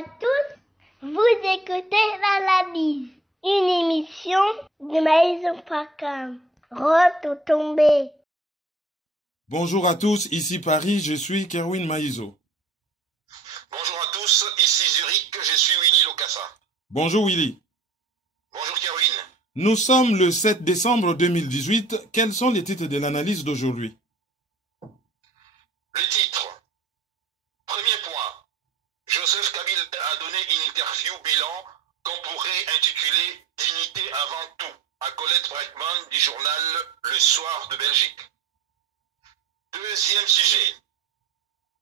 à tous, vous écoutez l'analyse, une émission de Maison.com. Retombé. Bonjour à tous, ici Paris, je suis Kerwin Maïzo. Bonjour à tous, ici Zurich, je suis Willy Lokassa. Bonjour Willy. Bonjour Kerwin. Nous sommes le 7 décembre 2018. Quels sont les titres de l'analyse d'aujourd'hui? Le titre. Premier point. Joseph Kabila a donné une interview bilan qu'on pourrait intituler « Dignité avant tout » à Colette Braeckman du journal Le Soir de Belgique. Deuxième sujet.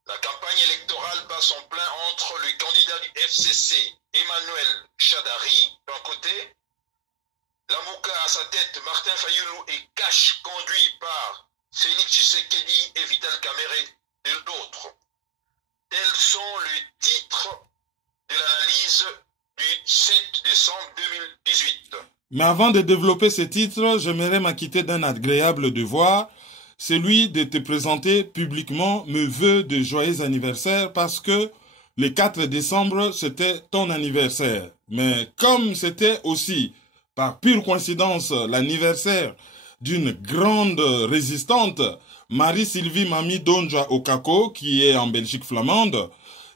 La campagne électorale bat son plein entre le candidat du FCC, Emmanuel Chadari, d'un côté, Lamouka à sa tête, Martin Fayoulou et Cash, conduit par Félix Tshisekedi et Vital Kamerhe de l'autre. Tels sont les titres de l'analyse du 7 décembre 2018. Mais avant de développer ces titres, j'aimerais m'acquitter d'un agréable devoir, celui de te présenter publiquement mes vœux de joyeux anniversaire parce que le 4 décembre, c'était ton anniversaire. Mais comme c'était aussi, par pure coïncidence, l'anniversaire d'une grande résistante, Marie-Sylvie Mami Donja Okako, qui est en Belgique flamande,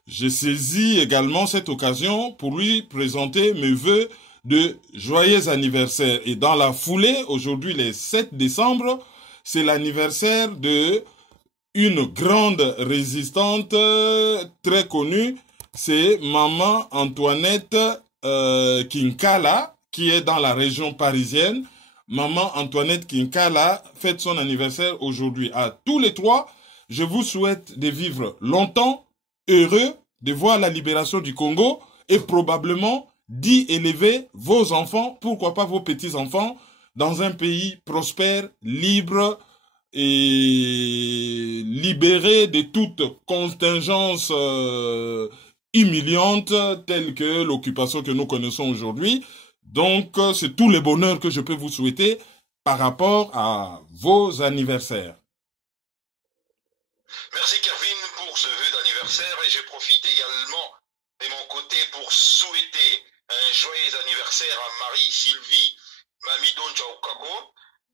j'ai saisi également cette occasion pour lui présenter mes vœux de joyeux anniversaire. Et dans la foulée, aujourd'hui, le 7 décembre, c'est l'anniversaire de une grande résistante très connue, c'est Maman Antoinette Kinkala, qui est dans la région parisienne. Maman Antoinette Kinkala fête son anniversaire aujourd'hui. À tous les trois, je vous souhaite de vivre longtemps, heureux, de voir la libération du Congo et probablement d'y élever vos enfants, pourquoi pas vos petits-enfants, dans un pays prospère, libre et libéré de toute contingence humiliante telle que l'occupation que nous connaissons aujourd'hui. Donc, c'est tous les bonheurs que je peux vous souhaiter par rapport à vos anniversaires. Merci Kervin pour ce vœu d'anniversaire et je profite également de mon côté pour souhaiter un joyeux anniversaire à Marie-Sylvie Mami Donja Okako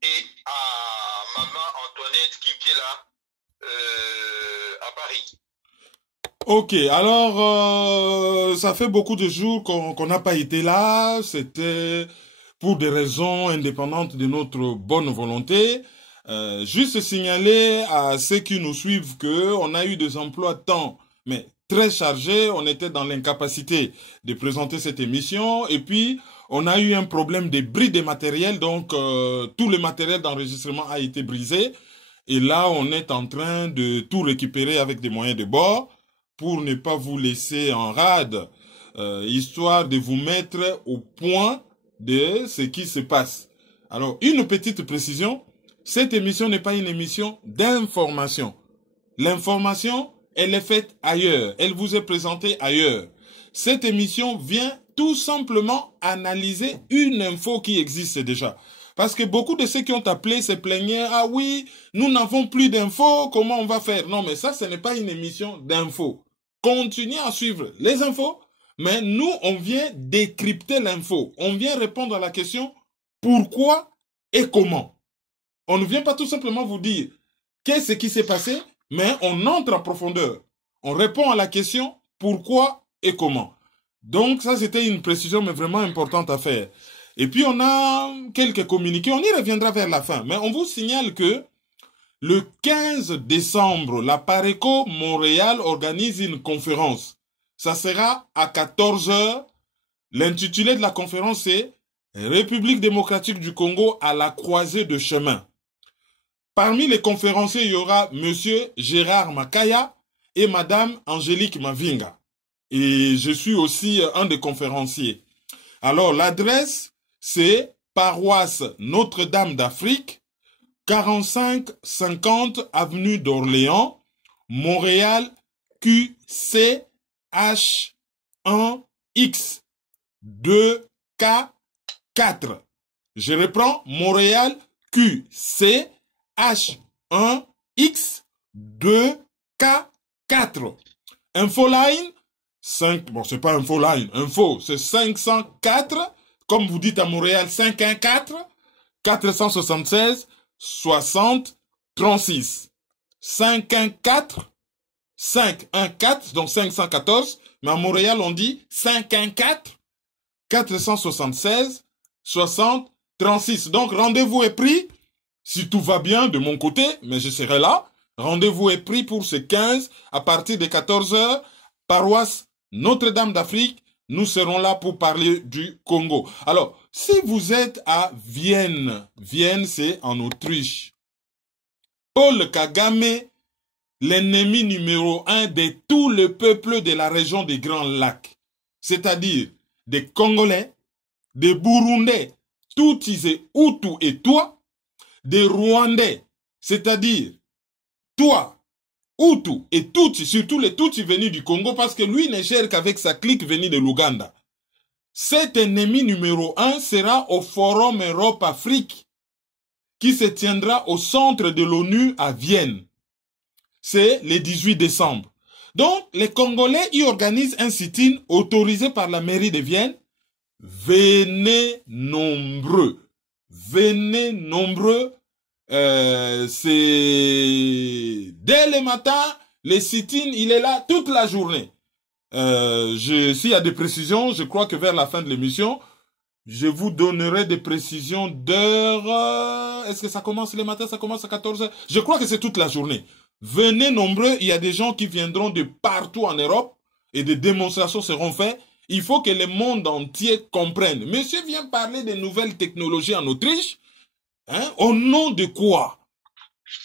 et à Maman Antoinette Kinkela à Paris. Ok, alors ça fait beaucoup de jours qu'on n'a pas été là, c'était pour des raisons indépendantes de notre bonne volonté. Juste signaler à ceux qui nous suivent que on a eu des emplois temps, mais très chargés, on était dans l'incapacité de présenter cette émission et puis on a eu un problème de bris de matériel, donc tout le matériel d'enregistrement a été brisé et là on est en train de tout récupérer avec des moyens de bord pour ne pas vous laisser en rade, histoire de vous mettre au point de ce qui se passe. Alors, une petite précision, cette émission n'est pas une émission d'information. L'information, elle est faite ailleurs, elle vous est présentée ailleurs. Cette émission vient tout simplement analyser une info qui existe déjà. Parce que beaucoup de ceux qui ont appelé se plaignaient, ah oui, nous n'avons plus d'infos, comment on va faire? Non, mais ça, ce n'est pas une émission d'infos. Continuez à suivre les infos, mais nous, on vient décrypter l'info. On vient répondre à la question pourquoi et comment. On ne vient pas tout simplement vous dire qu'est-ce qui s'est passé, mais on entre en profondeur. On répond à la question pourquoi et comment. Donc ça, c'était une précision, mais vraiment importante à faire. Et puis, on a quelques communiqués. On y reviendra vers la fin. Mais on vous signale que le 15 décembre, la Pareco Montréal organise une conférence. Ça sera à 14 h. L'intitulé de la conférence est « République démocratique du Congo à la croisée de chemin ». Parmi les conférenciers, il y aura Monsieur Gérard Makaya et Madame Angélique Mavinga. Et je suis aussi un des conférenciers. Alors, l'adresse, c'est Paroisse Notre-Dame d'Afrique, 45-50 avenue d'Orléans, Montréal, QCH1X 2K4. Je reprends, Montréal, QCH1X 2K4. Infoline bon, c'est pas info line, info, c'est 504, comme vous dites à Montréal, 514, 476, 60, 36. 514, 514, donc 514, mais à Montréal, on dit 514, 476, 60, 36. Donc, rendez-vous est pris, si tout va bien de mon côté, mais je serai là. Rendez-vous est pris pour ce 15, à partir de 14 h, paroisse Notre-Dame d'Afrique. Nous serons là pour parler du Congo. Alors, si vous êtes à Vienne, Vienne c'est en Autriche, Paul Kagame, l'ennemi numéro 1 de tout le peuple de la région des Grands Lacs, c'est-à-dire des Congolais, des Burundais, Tutsis et Hutus et toi, des Rwandais, c'est-à-dire toi, Hutu et Tutsi, surtout les Tutsis venus du Congo, parce que lui ne gère qu'avec sa clique venue de l'Ouganda. Cet ennemi numéro 1 sera au Forum Europe-Afrique, qui se tiendra au centre de l'ONU à Vienne. C'est le 18 décembre. Donc, les Congolais y organisent un sit-in autorisé par la mairie de Vienne. Venez nombreux. Venez nombreux. C'est dès le matin, le sit-in, il est là toute la journée. S'il y a des précisions, je crois que vers la fin de l'émission, je vous donnerai des précisions d'heure. Est-ce que ça commence le matin, ça commence à 14 h? Je crois que c'est toute la journée. Venez nombreux, il y a des gens qui viendront de partout en Europe et des démonstrations seront faites. Il faut que le monde entier comprenne. Monsieur vient parler des nouvelles technologies en Autriche. Hein? Au nom de quoi?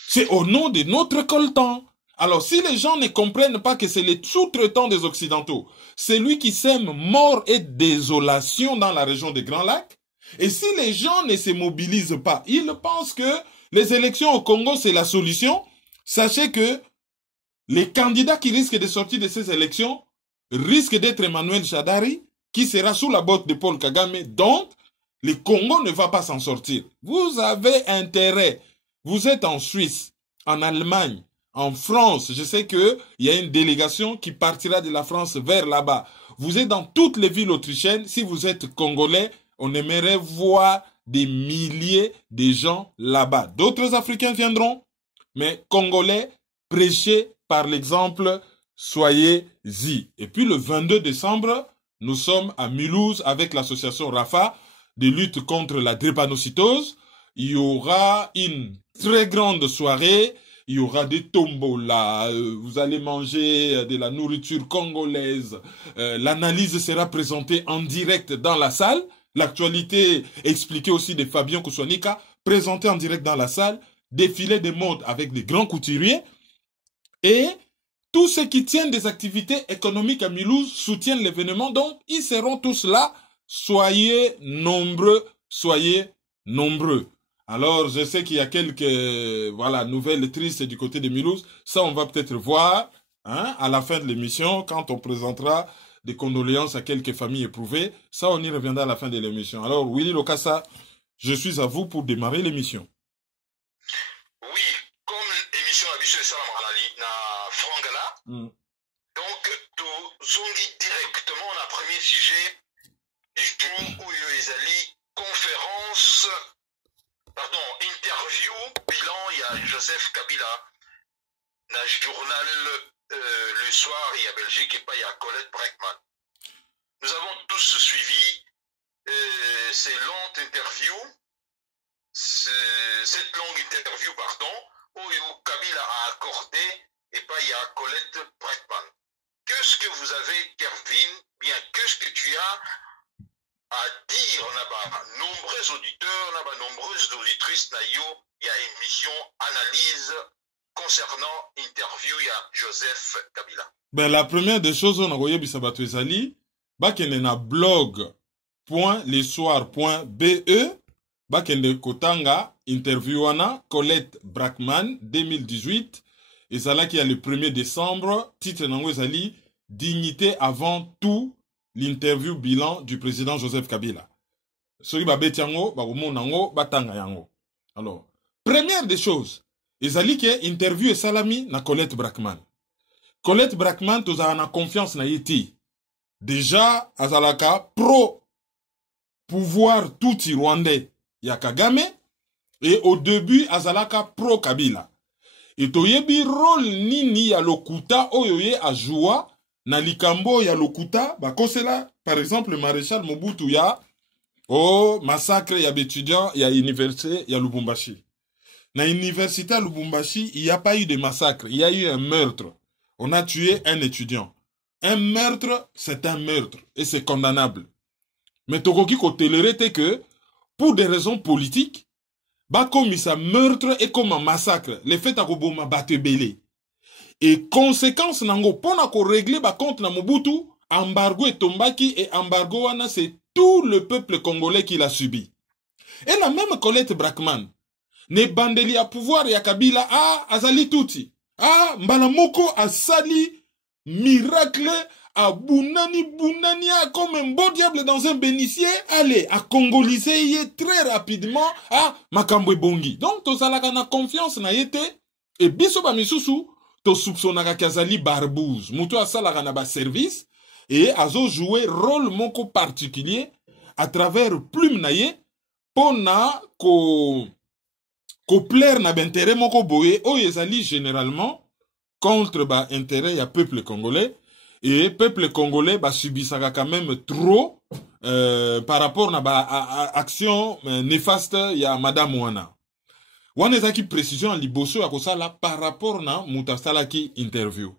C'est au nom de notre coltan. Alors, si les gens ne comprennent pas que c'est les sous-traitants des Occidentaux, c'est lui qui sème mort et désolation dans la région des Grands Lacs, et si les gens ne se mobilisent pas, ils pensent que les élections au Congo, c'est la solution, sachez que les candidats qui risquent de sortir de ces élections risquent d'être Emmanuel Shadari, qui sera sous la botte de Paul Kagame, donc le Congo ne va pas s'en sortir. Vous avez intérêt. Vous êtes en Suisse, en Allemagne, en France. Je sais qu'il y a une délégation qui partira de la France vers là-bas. Vous êtes dans toutes les villes autrichiennes. Si vous êtes Congolais, on aimerait voir des milliers de gens là-bas. D'autres Africains viendront, mais Congolais, prêchez par l'exemple, soyez-y. Et puis le 22 décembre, nous sommes à Mulhouse avec l'association RAFA, de lutte contre la drépanocytose. Il y aura une très grande soirée, il y aura des tombolas, vous allez manger de la nourriture congolaise, l'analyse sera présentée en direct dans la salle, l'actualité expliquée aussi de Fabien Kouswanika, présentée en direct dans la salle, défilé de mode avec des grands couturiers, et tous ceux qui tiennent des activités économiques à Mulhouse soutiennent l'événement, donc ils seront tous là. Soyez nombreux, soyez nombreux. Alors, je sais qu'il y a quelques nouvelles tristes du côté de Mulhouse. Ça, on va peut-être voir à la fin de l'émission, quand on présentera des condoléances à quelques familles éprouvées. Ça, on y reviendra à la fin de l'émission. Alors, Willy Lokassa, je suis à vous pour démarrer l'émission. Oui, comme l'émission habituelle de Salam Alali na Frangala, donc, nous on dit directement le premier sujet du jour où il y a conférence, interview, bilan, il y a Joseph Kabila, dans le journal Le Soir, il y a Belgique, et pas il y a Colette Breckman. Nous avons tous suivi ces longues interviews, cette longue interview, où Kabila a accordé, et pas il y a Colette Breckman. Qu'est-ce que vous avez, Kervin, bien, qu'est-ce que tu as à dire? On a nombreux auditeurs, on a nombreuses auditrices, il y a émission, analyse concernant interview, il y a Joseph Kabila. Ben, la première des choses, on a voyé Bisabato Ezali, qu'il y a blog.lesoir.be, bakende kotanga interview ana Colette Breckman 2018 et ça qui a le 1er décembre titre nango ezali dignité avant tout l'interview bilan du président Joseph Kabila. Soki babeti yango bakomona nango batanga yango. Alors, première des choses, ezali ke interview esalami na Colette Breckman. Colette Breckman tozala na confiance na yeti. déjà azalaka pro pouvoir tout rwandais ya Kagame et au début azalaka pro Kabila. Et toyebi rôle nini ya lokuta oyoye ajua na likambo ya lokuta bakosela par exemple le maréchal Mobutu ya massacre ya étudiant ya université ya Lubumbashi. Na université à Lubumbashi, il n'y a pas eu de massacre, il y a eu un meurtre. On a tué un étudiant. Un meurtre, c'est un meurtre et c'est condamnable. Mais tokoki ko toléré que pour des raisons politiques, ba comme ça meurtre et comme un massacre, les faits à koboma batebele. Et conséquence nango pona ko régler ba compte na Mobutu, embargo et tombaki et embargo wana c'est tout le peuple congolais qui l'a subi. Et la même Colette Brackman ne bandeli à pouvoir ya Kabila azali tuti. Mbala moko asali miracle à bunani comme un beau diable dans un bénitier. Allez, à congoliser très rapidement makambo bongi. Donc to salaka na confiance na yete et biso ba misusu to soupçonnaka kazali barbouze. Muto asalaka na ba service et azo jouer rôle moko particulier à travers plume na ye pona ko plaire na b'intérêt moko boye ezali généralement contre ba intérêt ya peuple congolais et peuple congolais subissaka quand même trop par rapport na ba action néfaste ya madame wana ezaki précision liboso ya kosala par rapport na mutasala ki interview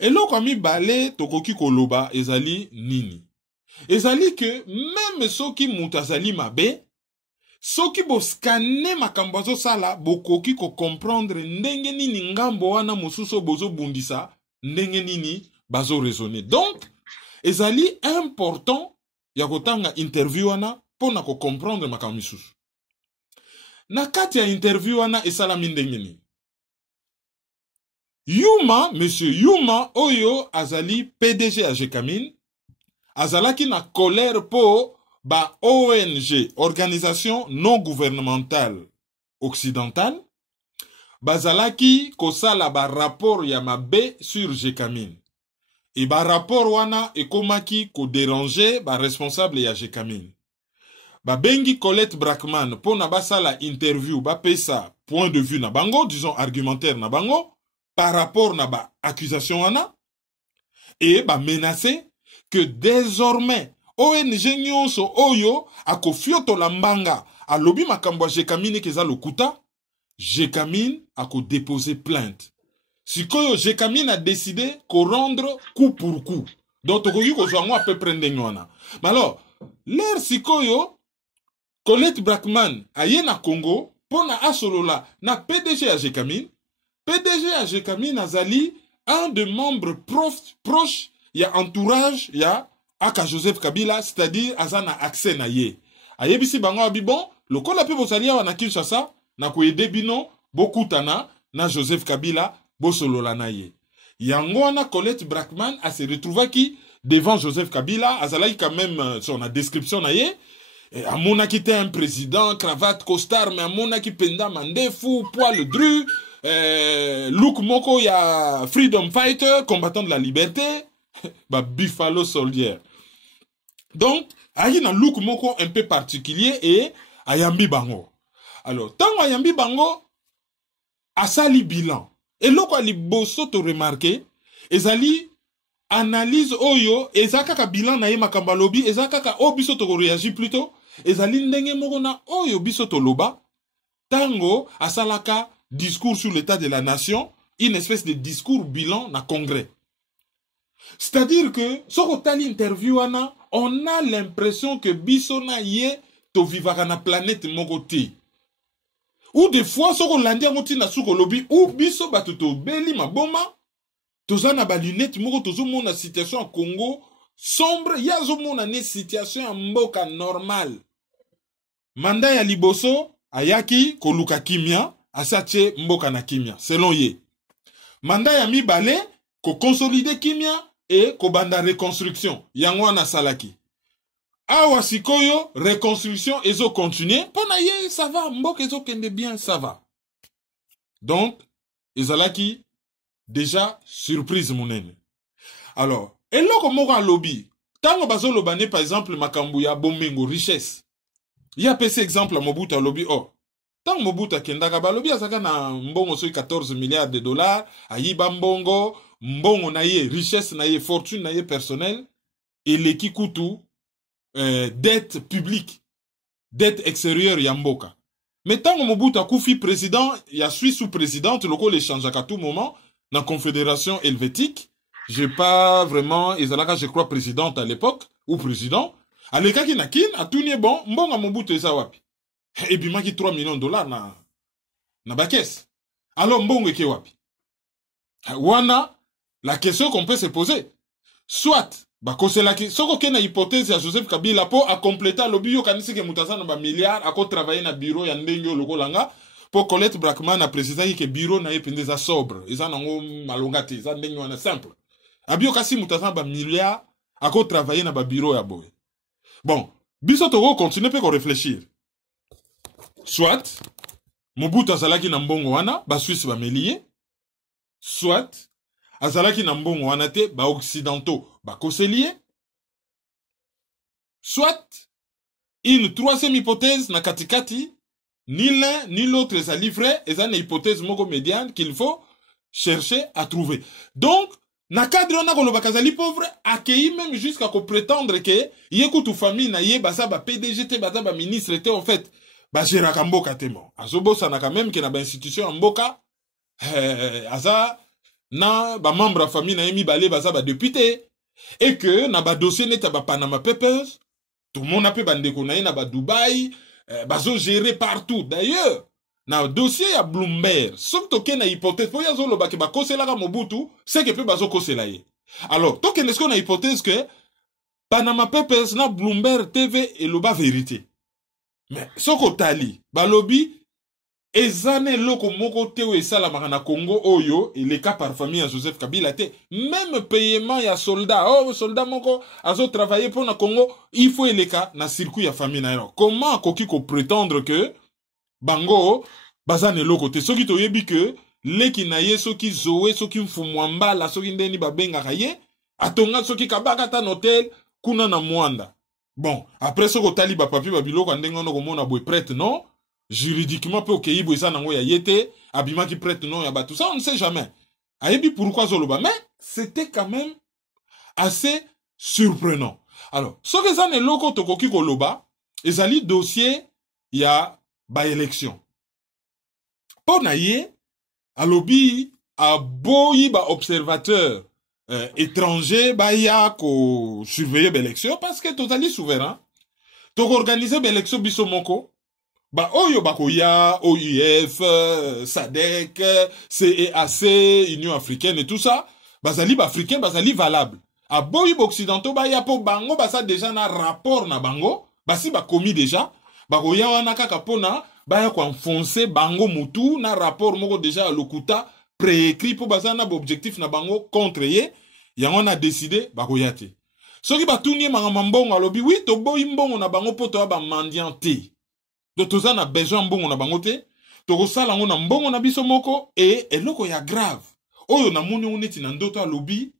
eloko mibale tokoki koloba ezali nini ezali que même soki mutasali mabe soki bo scanner makambo azo sala bokoki ko comprendre ndenge nini ngambo wana mosusu bozo bundisa ndenge nini bazo raisonner. Donc ezali important ya kotanga interview wana pona ko comprendre makambo misusu. Na kati ya interview wana esala ndenge nini monsieur Yuma oyo azali PDG ya Jekamine azalaki na colère po ba ONG, organisation non gouvernementale occidentale, bazalaki kosala ba rapport ya mabe sur Jekamine. Et ba rapport wana ekomaki ko déranger ba responsable ya Jekamine. Ba bengi Colette Brackman pona basala interview ba pesa point de vue na bango, disons argumentaire na bango, par rapport na ba accusation wana, et ba menacer que désormais ONG nyonso oyo akofioto la mbanga alobi makambo Jekamine keza lokuta Jekamine ako déposer plainte. Sikoyo Jekamine a décidé ko rendre coup pour coup. Donc tokoki ko zwango à peu près ndenge wana. Mais alors l'air sikoyo Colette Brackman aye na Congo pona asolola na PDG ya Jekamine. PDG ya Jekamine azali un de membres proches ya entourage ya Aka Joseph Kabila, c'est-à-dire azana accès na ye. Ayebisi bango abibon, lokola pe bosalia wana Kinshasa, na koyede bino, bokutana na Joseph Kabila, bosolola na ye. Yango wana Colette Brackman a se retrouvé qui devant Joseph Kabila, azalaki quand même sur la description na ye, amona qui était un président, cravate, costard, mais amona qui penda mandefu, poil dru, look moko ya freedom fighter, combattant de la liberté, ba Buffalo Soldier. Donc, ayi na look moko un peu particulier et ayambi bango. Alors, tango ayambi bango, asali bilan. Et loko ali boso to remarqué, ezali analyse oyo, ezakaka bilan na ye makamba lobi, ezakaka o biso to réagit plutôt, ezali ndenge moko na oyo biso to loba, tango asalaka discours sur l'état de la nation, une espèce de discours bilan na congrès. C'est-à-dire que, soko tali interview wana, on a l'impression que biso na ye to vivaka na planète moko te. Ou des fois, soko landi ngoti na suko lobi, ou biso batu to beli maboma, toza na ba lunette moko tozo mona situation à Congo sombre, yazo mona ne situation à mboka normal. Manda ya liboso ayaki koluka kimia, asache mboka na kimia, selon ye. Manda ya mibale ko consolider kimia et ko banda reconstruction. Yango na salaki. Awa sikoyo reconstruction ezo continuer. Pona ye ça va, mboka ezo kende bien, ça va. Donc ezalaki déjà surprise monene. Alors, eloko moko lobi Tango bazolo bane par exemple makambu ya bomengo richesse. Il y a PC exemple à Mobutu lobby oh. Tant Mobutu kendaka balobi azaka na mbongo so 14 milliards de dollars, ayiba mbongo, mbongo na ye richesse na ye fortune na ye personnel et leki kutu dette publique, dette extérieure ya mboka. Mais tant Mobutu akufi président, ya suis sous-présidente, loko le change à tout moment na confédération helvétique. J'ai pas vraiment ezalaka je crois présidente à l'époque ou président. Alekaki na kin atuni bon mbonga Mobutu eza wapi. Et puis maki 3 millions de dollars na bakes. Alors mbongo eke wapi. Wana la question qu'on peut se poser. Soit bakoselaki soko ke na hypothèse ya Joseph Kabila po a compléter lobi yo kanisi ke mutasa na ba milliards ako travailler na bureau ya ndenge lokolanga po Colette Brackman a précisé que bureau na yependeza sobre. Eza nango malongati, eza ndenge wana simple. Abio kasi mutasa ba milliards ako travailler na ba bureau ya boy. Bon, biso togo continuer pe ko réfléchir. Soit Mobutu azalaki na mbongo wana ba Suisse ba melier. Soit azalaki na mbongo wana te ba occidentaux ba koselier. Soit une troisième hypothèse na katikati ni l'un ni l'autre est livré et ça une hypothèse moko médiane qu'il faut chercher à trouver. Donc na cadre on a ko bakazali pauvre accueilli même jusqu'à ko prétendre que yekutu famille na ye basa ba PDG te basa ba ministre te en fait ba géraka mboka te mo azobosa na quand même que na ba institution en mboka aza na ba membre famille na yemi balé basa ba député et que na ba dossier neta ba Panama Papers tout le monde a pu bandeko na ye na ba Dubaï bazo gérer partout d'ailleurs na dossier ya Bloomberg sauf toke na hypothèse po yazo loba ke ba kosela ka Mobutu c'est que pe bazo kosela ye alors toke nesko na hypothèse que Panama Papers na Bloomberg TV et loba vérité mais soko tali balobi ezane loko moko teo esalamaka na Congo oyo et le cas par famille ya Joseph Kabila te même paiement ya soldat oh soldat moko azo travailler pour na Congo il faut eleka na circuit ya famille na yo comment akoki ko prétendre que bango bazane loko te soki toyebi que leki na ye soki zoé soki mfumwamba la soki ndeni babengaka ye atonga soki kabaka ta hotel kuna na mwanda bon après soko tali ba papier ba biloko ndenge ono komona boy prête non juridiquement peut okei boy ça nango ya yete abima qui prête non ya ba tout ça on ne sait jamais ayebi pourquoi zoloba mais c'était quand même assez surprenant alors soki ça ne loko tokoki koloba ezali dossier ya ba élection pona ye alobi a boyi ba observateur étranger ba ya ko surveiller l'élection parce que totali souverain to organiser l'élection biso moko ba oyo bako ya OIF SADC CEAC Union africaine et tout ça bazali ba africain bazali valable a boyi ba occidentaux ba ya po bango basa déjà na rapport na bango basi ba commis déjà bako ya wana kaka pona ba ya ko enfoncer bango mutu na rapport moko déjà lokuta préécrit pour basa na objectif na bango contre ye yango na décidé bako ya te soki batuni mangama mbongo alobi oui to boyi mbongo na bango poto ba mendiant te do toza na besoin mbongo na bango te to kosala ngo na mbongo na biso moko et eloko ya grave oyo na moni oneti na ndoto alobi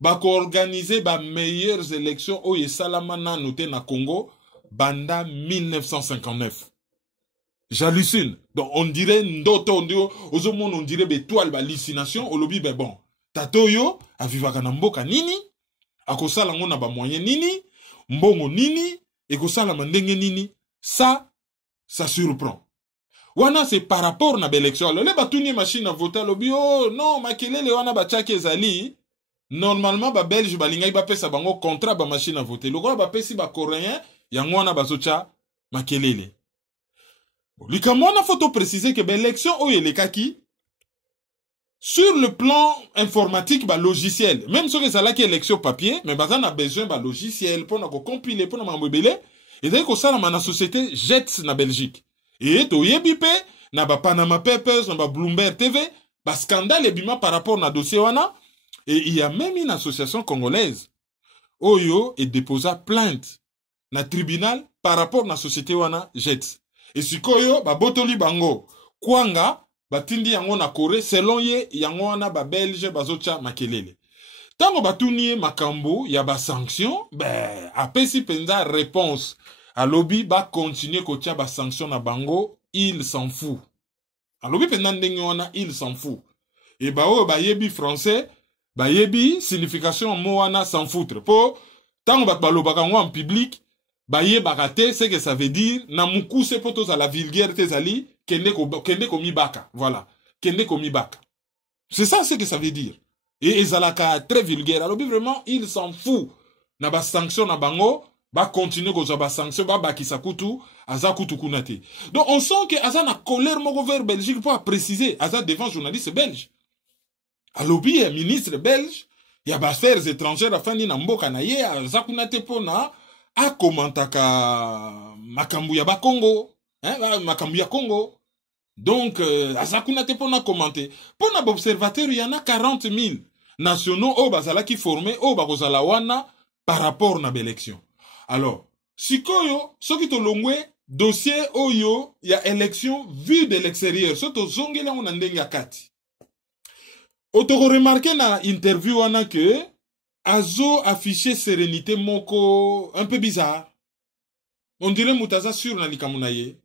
bako organiser ba meilleures élections oyo salama na noté na Congo banda 1959. J'hallucine. Donc on dirait ndoto on dirait bétoile ba hallucination olobi ben bon tatoyo avivaka na mboka nini akosala ngo na ba moyen nini mbongo nini ekosala mandenge nini ça surprend. Wana c'est par rapport na l'élection. Alors les batuni machine à voter lobi oh non makelele wana ba tchaki ezali normalement ba belge balinga ba pesa bango contrat ba machine à voter. Lokola ba pesi ba coréen yango wana bazocha makelele. Likamona faut préciser que l'élection oyo elekaki sur le plan informatique ba logiciel même si ça là qui élection papier mais bazan a besoin ba logiciel pour na ko compiler pour na mambebele et d'ailleurs ko sala na société Jets na Belgique et to yebipe na ba Panama Papers na ba Bloomberg TV ba scandale ebima par rapport na dossier wana et il y a même une association congolaise oyo et déposa plainte na tribunal par rapport na société wana Jets et sikoyo ba botoli bango kwanga batindi yango na Corée selon ye yango wana ba Belge bazocha makelele Tango batuni makambo ya ba sanction, ben apesi penza réponse. A lobby ba continuer kotia ba sanction na bango, il s'en fout. A lobby penza ndenge wana, il s'en fout. Et ba o ba yebi français, ba yebi signification mo wana s'en foutre. Po tango ba balobaka ngo en public, ba yebaka te ce que ça veut dire na mukuse poto za la vulgaire zali kende ko mibaka. Voilà, kende ko mibaka. C'est ça ce que ça veut dire. Et ezalaka très vulgaire. Alors vraiment, il s'en fout. Na ba sanction na bango, ba continuer ko ba sanction ba bakisa kutu, aza kutu kunate. Donc on sent que aza na colère moko vers Belgique pour préciser, aza devant journaliste belge. Alors bien ministre belge, ya ba affaires étrangères afandi na mboka na ye, aza kunate pona a komantaka makambu ya ba Congo, hein, makambu ya Congo. Donc, azakuna te pona commenter. Pona observateur, il y en a 40 000 nationaux au bazala qui formé au bakozala wana par rapport na l'élection. Alors, sikoyo, ce qui to longwe, dossier oyo, il y a élection vue de l'extérieur. Ce to zongela on andenga kati. Otoko remarqué na interview wana que azo affiché sérénité moko un peu bizarre. On dirait mutaza sur na likamunaye.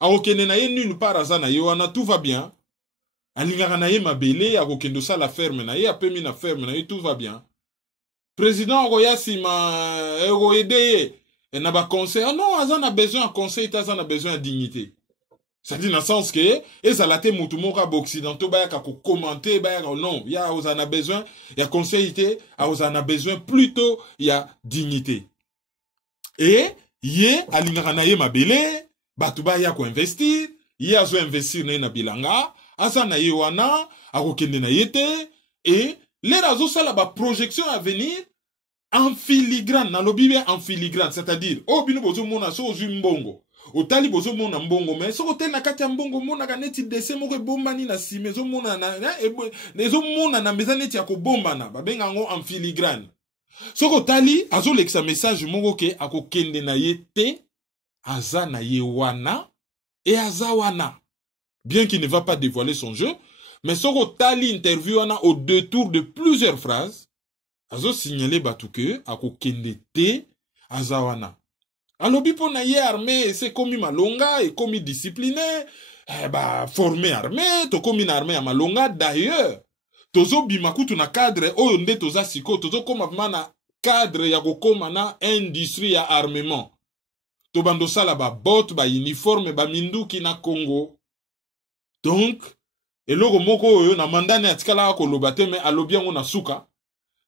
Akokende na ye nulle part aza na ye wana tout va bien. Alingaka na ye mabele akokende sa la ferme na ye apemi na ferme na ye tout va bien. Président okoya sima aide ye na ba conseil. Ah non, aza na besoin de conseil, aza na besoin de dignité. Ça dit dans le sens que ezala te mutu moko occidentaux ba ka ko commenter ba non, ya ozana besoin, ya conseil te, ozana besoin plutôt ya dignité. Et ye alingaka na ye mabele Batuba ya ko investir, ye azo investir na bilanga, asa na ye wana, akokende na yete, et les razo sala ba projection à venir en filigrane, na lobi bien en filigrane, c'est-à-dire, oh bino bozo mona so ozu mbongo, o tali bozo mona mbongo, mais so kote na kati ya mbongo mona ka neti dese moko bombani na sime, zo mona na zo mona na meza neti ya ko bombana, ba benga ngo en filigrane. So kotali azo leksa message moko ke akokende na yete, aza na ye wana et aza wana. Bien qu'il ne va pas dévoiler son jeu, mais son tali interview wana au détour de plusieurs phrases, azo signalé batuke ako kende te aza wana. Alobi po na ye armée, c'est comme malonga et comme discipliné, formé armée, to comme armée à malonga d'ailleurs. Tozo bimakutu na cadre oyo nde toza siko, tozo koma na cadre ya kokoma na industrie ya armement. Tobando sala ba bot ba uniforme ba minduki na Congo. Donc eloko moko oyo na mandane atikala ko lobate me alobiango na suka.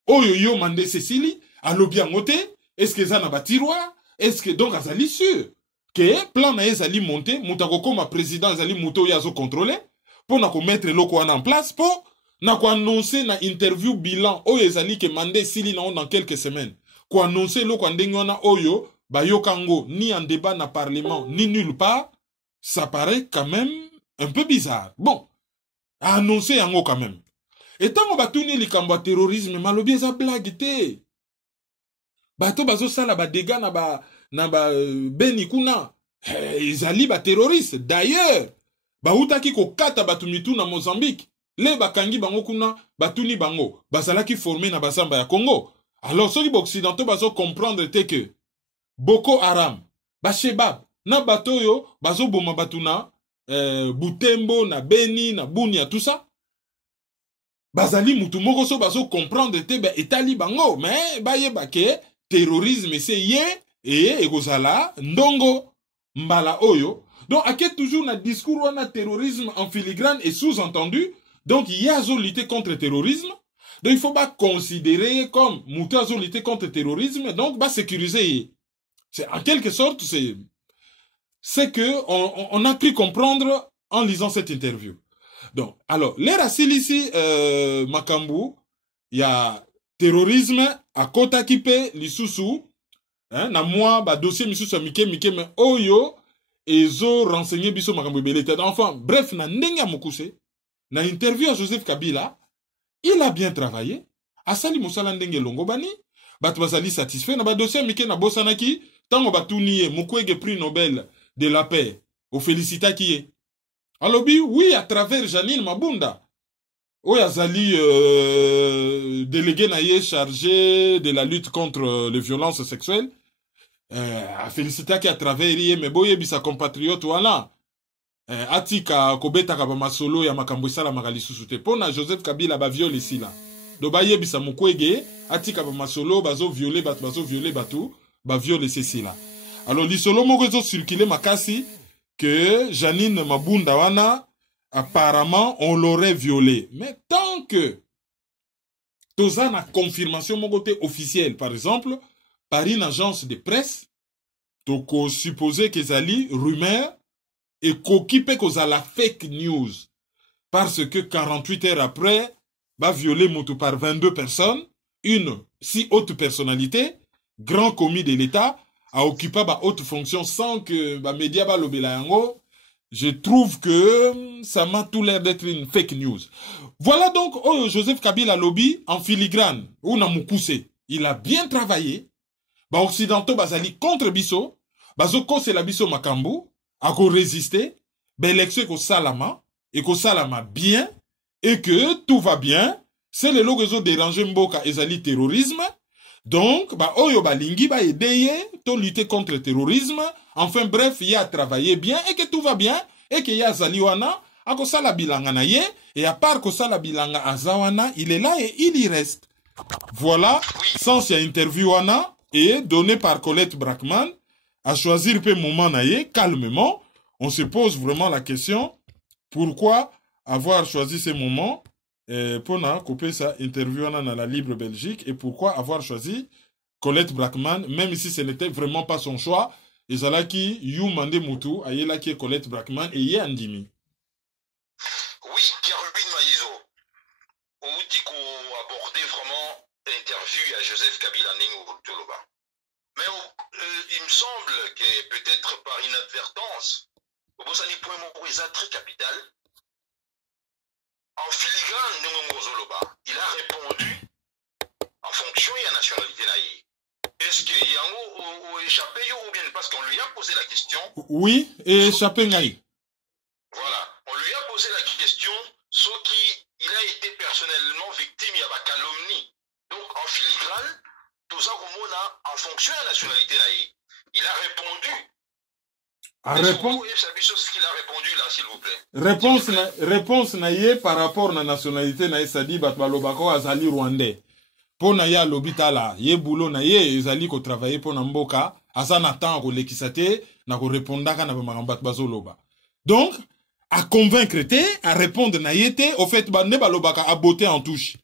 Oyo yo mande Cécilie alobiango te, est-ce que ça na ba tiroir? Est-ce que donc azali sûr que plan na ezali monter, mutako koma président azali muto ya zo contrôler pour na ko mettre loko wana en place pour na ko annoncer na interview bilan oyo ezali que mande sili na dans quelques semaines. Ko annoncer loko ndenge wana oyo Bayokango, ni en débat na parlement, ni nulle part, ça paraît quand même un peu bizarre. Bon, à annoncer en haut quand même. Et tant qu'on va tourner les combats terrorisme, malobi ça blague te. Bato bazo sala ba dégâts na ba beni kuna. Ils alli ba terroriste. D'ailleurs, ba utaki ko kata batumitu na Mozambique. Le bakangi bango kuna, batuni bango. Basala ki formé na basamba ya Congo. Alors ceux qui occidentaux bazo comprendre te que Boko Haram, Bashebab, na batoyo, bazo boma batuna, Butembo, na Beni, na Bunia, tout ça. Bazali mutu moko so bazo comprendre te ba etali bango, mais ba yeba ke terrorisme c'est ye et ekozala ndongo mbala oyo. Donc ake toujours na discours wana terrorisme en filigrane et sous-entendu, donc il y a zo lutter contre le terrorisme. Donc il faut pas considérer comme mutu azo lutter contre le terrorisme, donc ba sécuriser. C'est en quelque sorte, c'est que on a pu comprendre en lisant cette interview. Donc, alors, les raciles ici, Makambu, il y a terrorisme, à Kota Kipe, Lisusu, hein, na moi, ba dossier Misusu Mike, mais Oyo, et zo renseigné biso Makambu Belete. Enfin, bref, na Nenga Mokuse, na interview à Joseph Kabila, il a bien travaillé, à Sali Moussala Ndenge Longobani, Batu bazali satisfait, na ba dossier Mike na Bosanaki, Tango Batounie, Mukwege prix Nobel de la paix, au félicita qui est. Alors, oui, à travers Janine Mabunda. oyo azali délégué naye chargé de la lutte contre les violences sexuelles afélicitaki à travers ye me boyebisa compatriote wana atika kobetaka bamasolo ya makambo esalamaka lisusu te mpona Joseph Kabila baviole esila do bayebisa mokwege atika bamasolo bazoviole bato baviole esila. Alors lisolo moko ezocircule makasi que Janine Mabunda wana apparemment on l'aurait violé, mais tant que toza na confirmation moko te officielle, par exemple par une agence de presse, toko supposé que zali rumeur et koki pe kozala fake news parce que 48 heures après va violer moto par 22 personnes, une si haute personnalité, grand commis de l'État a occupé ba haute fonction sans que ba média ba lobela yango. Je trouve que ça m'a tout l'air d'être une fake news. Voilà donc Joseph Kabila lobby en filigrane ou na mukuse. Il a bien travaillé. Ba occidentaux bazali contre biso, bazo kose la biso makambu, a ko résister, ben l'élection ko salama et ko salama bien et que tout va bien. C'est le logo déranger mboka ezali terrorisme. Donc ba oyo balingi ba aider to lutter contre le terrorisme. Enfin bref, il a travaillé bien et que tout va bien et que ya zaliwana a ko sala bilanga na ye et à part ko sala bilanga azawana, il est là et il y reste. Voilà, sans ya interview wana et donné par Colette Brackman à choisir peu moment na ye calmement. On se pose vraiment la question pourquoi avoir choisi ces moments pour couper sa interview wana dans la Libre Belgique et pourquoi avoir choisi Colette Brackman même si ce n'était vraiment pas son choix. Ezalaki yu mande mutu ayela ki Colette Brackman et ye andimi. Oui, Kerubin Maïzo. Outi ko aborder vraiment l'interview à Joseph Kabila Ningu Toloba. Mais il me semble que peut-être par inadvertance, Bosani point Mouriza très capital. En filigrane Ningu Zoloba, il a répondu en fonction de la nationalité naïe. Est-ce qu'il y a un échappé ou bien parce qu'on lui a posé la question? Oui, et échappé naï. Voilà, on lui a posé la question, ce qui il a été personnellement victime de la calomnie. Donc en filigrane, tout ça en fonction de la nationalité naïe. Il a répondu. Vous voyez ce qu'il a répondu là, s'il vous plaît? Réponse naïe par rapport à la nationalité naïe, ça dit Batbalobako Azali Rwandais. Pour na ya l'hôpital ye boulot na ye ezali ko travailler pour na mboka asa na temps ko lekisate na ko répondaka na makambat bazoloba. Donc à convaincre te à répondre na yete au fait ba ne balobaka à botter en touche.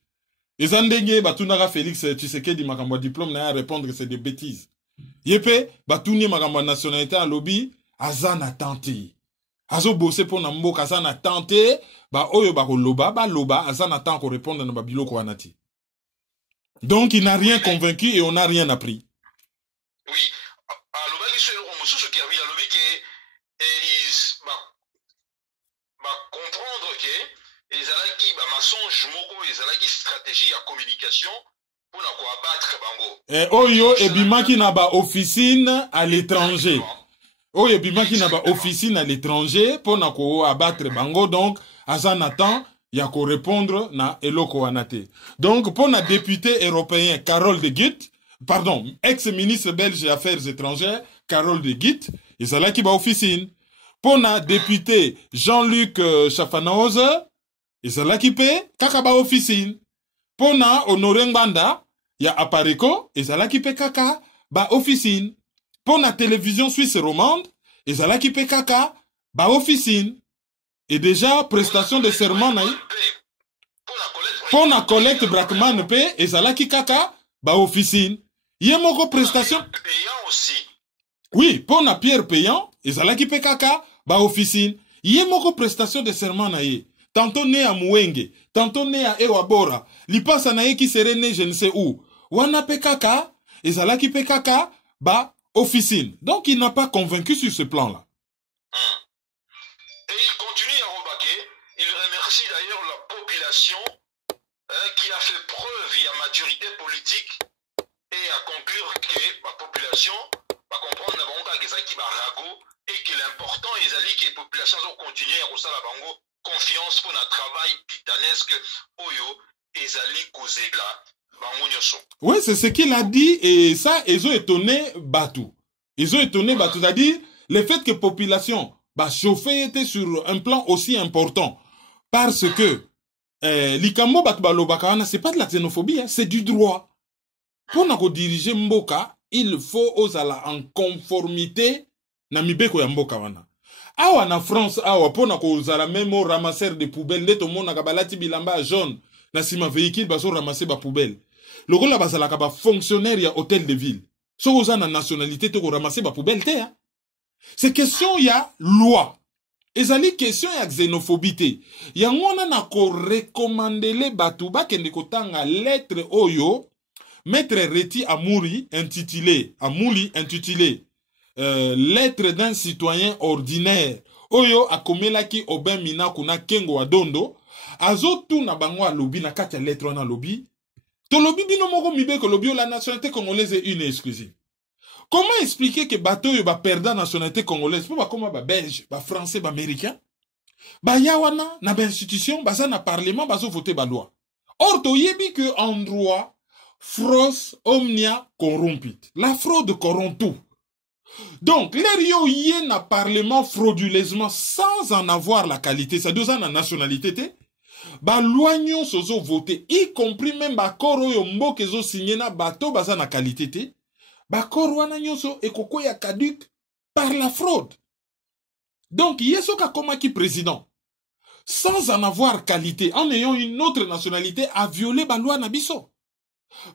Ezandenge batunaka Félix Tshisekedi makambo diplôme na ya répondre que c'est des bêtises. Yepe batuni makambo nationalité en lobby asa na tante. Azo bosser pour na mboka asa na tante ba oyo ba ko loba ba loba asa na temps ko répondre na babilo ko anati. Donc il n'a rien convaincu et on n'a rien appris. Oui. Alors, comprendre que les alaki mensonge moko les alaki stratégie à communication pour abattre bango. Et oyo ebimaki na ba officine à l'étranger. Oyo ebimaki na ba officine à l'étranger pour abattre bango donc azanatan ya ko répondre na eloko wanate. Donc pour la députée européen Carole de Gucht, pardon, ex-ministre belge des Affaires étrangères Carole de Gucht, ezala ki ba officine. Pour la député Jean-Luc Chafanoz, ezala ki pe kaka ba officine. Pour na Honoré Ngbanda, ya Apareko, ezala ki pe kaka ba officine. Pour la télévision suisse romande, ezala ki pe kaka ba officine. Et déjà, prestation de serment naï. Pour la collecte Brackman pe, et ça là qui kaka, ba officine. Yé moko prestation. Oui, pour la pierre payant, et ça là qui pe kaka, ba officine. Yé moko prestation de serment naï. Tantôt né à Mouenge, tantôt né à Ewabora. Li passe naï qui serait né je ne sais où. Wana pe kaka, et ça là qui pe kaka, ba officine. Donc il n'a pas convaincu sur ce plan-là. Qui a fait preuve de maturité politique et à conclure que la population va comprendre et que l'important est que les populations ont continué à faire la bango confiance pour un travail titanesque oyo ezali kozela bango nyonso. Oui, c'est ce qu'il a dit et ça ils ont étonné Batou. Ils ont étonné Batou, c'est-à-dire le fait que population bah chauffer était sur un plan aussi important parce que likambo Batou balobaka wana c'est pas de la xénophobie, hein, c'est du droit. Pour na ko diriger mboka, il faut ozala en conformité na mibeko ya mboka wana. Awa na France awa pona ko ozala même au ramasseur de poubelles ndeto mona ka balati bilamba jaune na sima véhicule baso ramasser ba poubelle. Lokola bazala ka ba fonctionnaire ya hôtel de ville. So oza na nationalité to ko ramasser ba poubelle te hein. C'est question ya loi. Ezali question ya xénophobie. Yango na ko recommander batu ba kende ko tanga lettre oyo Maître Reti Amouli intitulé lettre d'un citoyen ordinaire oyo akomelaki Obin Mina kuna Kengo Adondo azotu na bango alobi na kati ya lettre na lobi to lobi bino moko mibeko lobi la nationalité congolaise est une exclusive. Comment expliquer que bato yo ba perdant nationalité congolaise pour ba koma ba belge ba français ba américain ba yawana na ba institution ba sa na parlement ba zo voter ba loi. Or to yebi que en droit Fros omnia corrompit. La fraude corrompt tout. Donc, les yo yé na parlement frauduleusement sans en avoir la qualité, ça doit na nationalité, ba loignon sozo voté, y compris même ba koro yo mbo kezo signé na bato baza na qualité te, ba koro wana nyonso ekoko ya caduc par la fraude. Donc, yeso ka koma ki président, sans en avoir qualité, en ayant une autre nationalité, a violé ba loi na biso.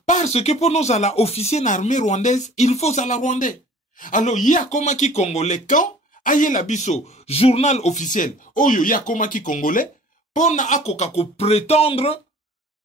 Parce que pour nous, à la officier armée rwandaise, il faut à la rwandais. Alors, il y a comment qui congolais quand aye la biso journal officiel. Oyo ya comment qui congolais pour na akoka ko prétendre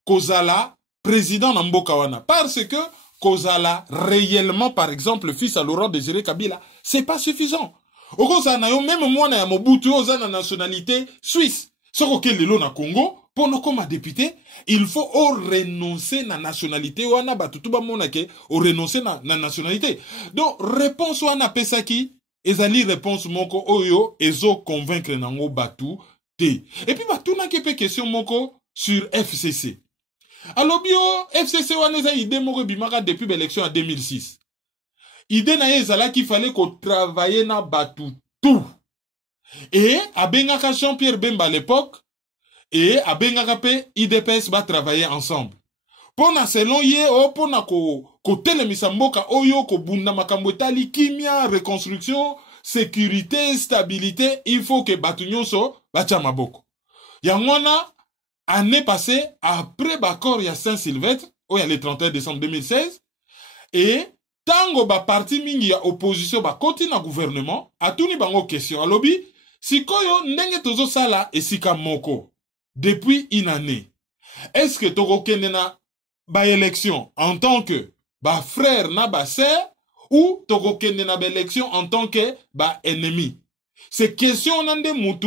kozala président na mboka wana. Parce que kozala réellement par exemple fils à Laurent Désiré Kabila, c'est pas suffisant. Okoza na yo même moi na Mobutu oza na nationalité suisse. Soko ke lelo na Congo pour nous comme député, il faut renoncer na nationalité wana batutu ba monake o renoncer na nationalité. Donc réponse wana pesaki ezali réponse moko oyo ezo convaincre nango batu te. Et puis batu na kepe question moko sur FCC. Alors bio FCC wana eza idée moko bimaka depuis l'élection en 2006. Idée na ezala qu'il fallait qu'on travaille na batu tout. Et abengaka Jean-Pierre Bemba à l'époque et abengaka pe IDPS va travailler ensemble. Pona selon ye o pona ko telemisa mboka oyo ko bunda makambo etali kimia reconstruction sécurité stabilité il faut que batu nyonso bacha maboko. Yangona année passée après bakor ya Saint-Sylvestre oyo le 31 décembre 2016 et tango ba parti mingi ya opposition ba koti na gouvernement atuni bango question alobi sikoyo ndenge tozo sala esika moko depuis une année. Est-ce que toko kende na ba élection en tant que ba frère na ba sœur ou toko kende na ba élection en tant que ba ennemi? C'est question nande mutu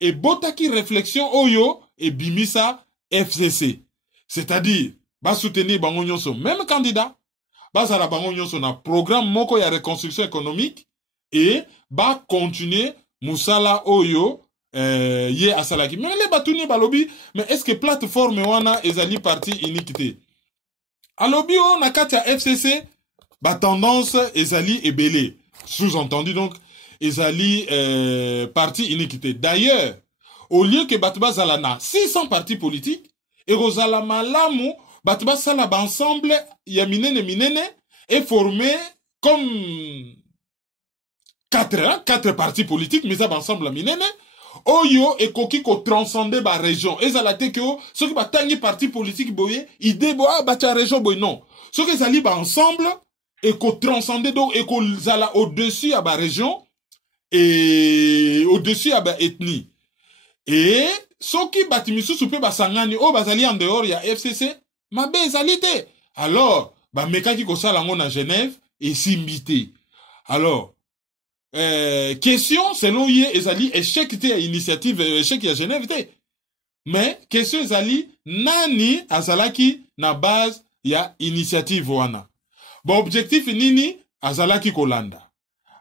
et botaki réflexion oyo et bimisa FCC. C'est-à-dire ba soutenir bango nyonso même candidat. Ba sala bango nyonso na programme moko ya reconstruction économique et ba continuer musala oyo ye asalaki. Mais les batuni balobi, mais est-ce que plateforme wana ezali parti iniquité? Alobi o nakata FCC ba tendance ezali ebele. Sous-entendu donc ezali parti iniquité. D'ailleurs, au lieu que batba zalana 600 partis politiques et rozala malamu batba sala ba ensemble ya minene et formé comme quatre partis politiques mais ça ensemble la minene oyo et koki ko transcender ba région ezalate que ceux qui batangi parti politique boye idée boa bacha région boye non ceux qui zali ba ensemble et ko transcender donc et ko zala au-dessus à ba région et au-dessus à ba ethnie et ceux qui batimisu soupe ba sangani o bazali en dehors ya FCC mabe ezalite alors ba mekaki ko sala ngo na Genève et simbité alors question selon ye ezali échec te ya initiative échec ya Genève te mais question ezali nani azalaki na base ya initiative wana bon objectif nini azalaki kolanda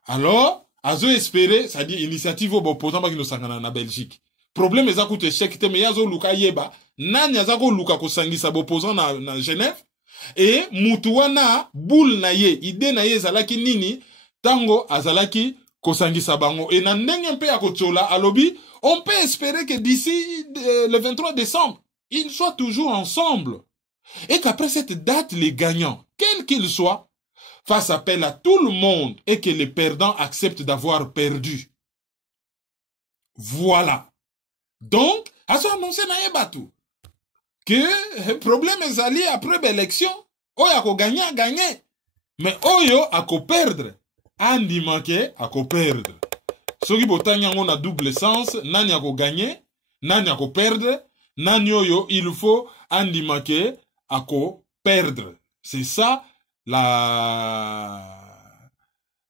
alors azo espérer c'est-à-dire initiative bon pourtant ba kino sangana na Belgique problème eza kutu échec te mais yazo luka yeba nani azako luka kosangisa opposant na Genève et mutu wana boule na ye idée na ye ezalaki nini tango azalaki kosangisa bango et na ndenge mpe ya kotiola alobi on peut espérer que d'ici le 23 décembre ils soient toujours ensemble et qu'après cette date les gagnants quels qu'ils soient fassent appel à tout le monde et que les perdants acceptent d'avoir perdu. Voilà. Donc, à ce annoncé na batu que problème ezali après l'élection, oyo ako gagner a gagner, mais oyo ako perdre, andi manke ako perdre. Soki botani yango na double sens, nani ako gagner, nani ako perdre, nani oyo il faut andi manke ako perdre. C'est ça la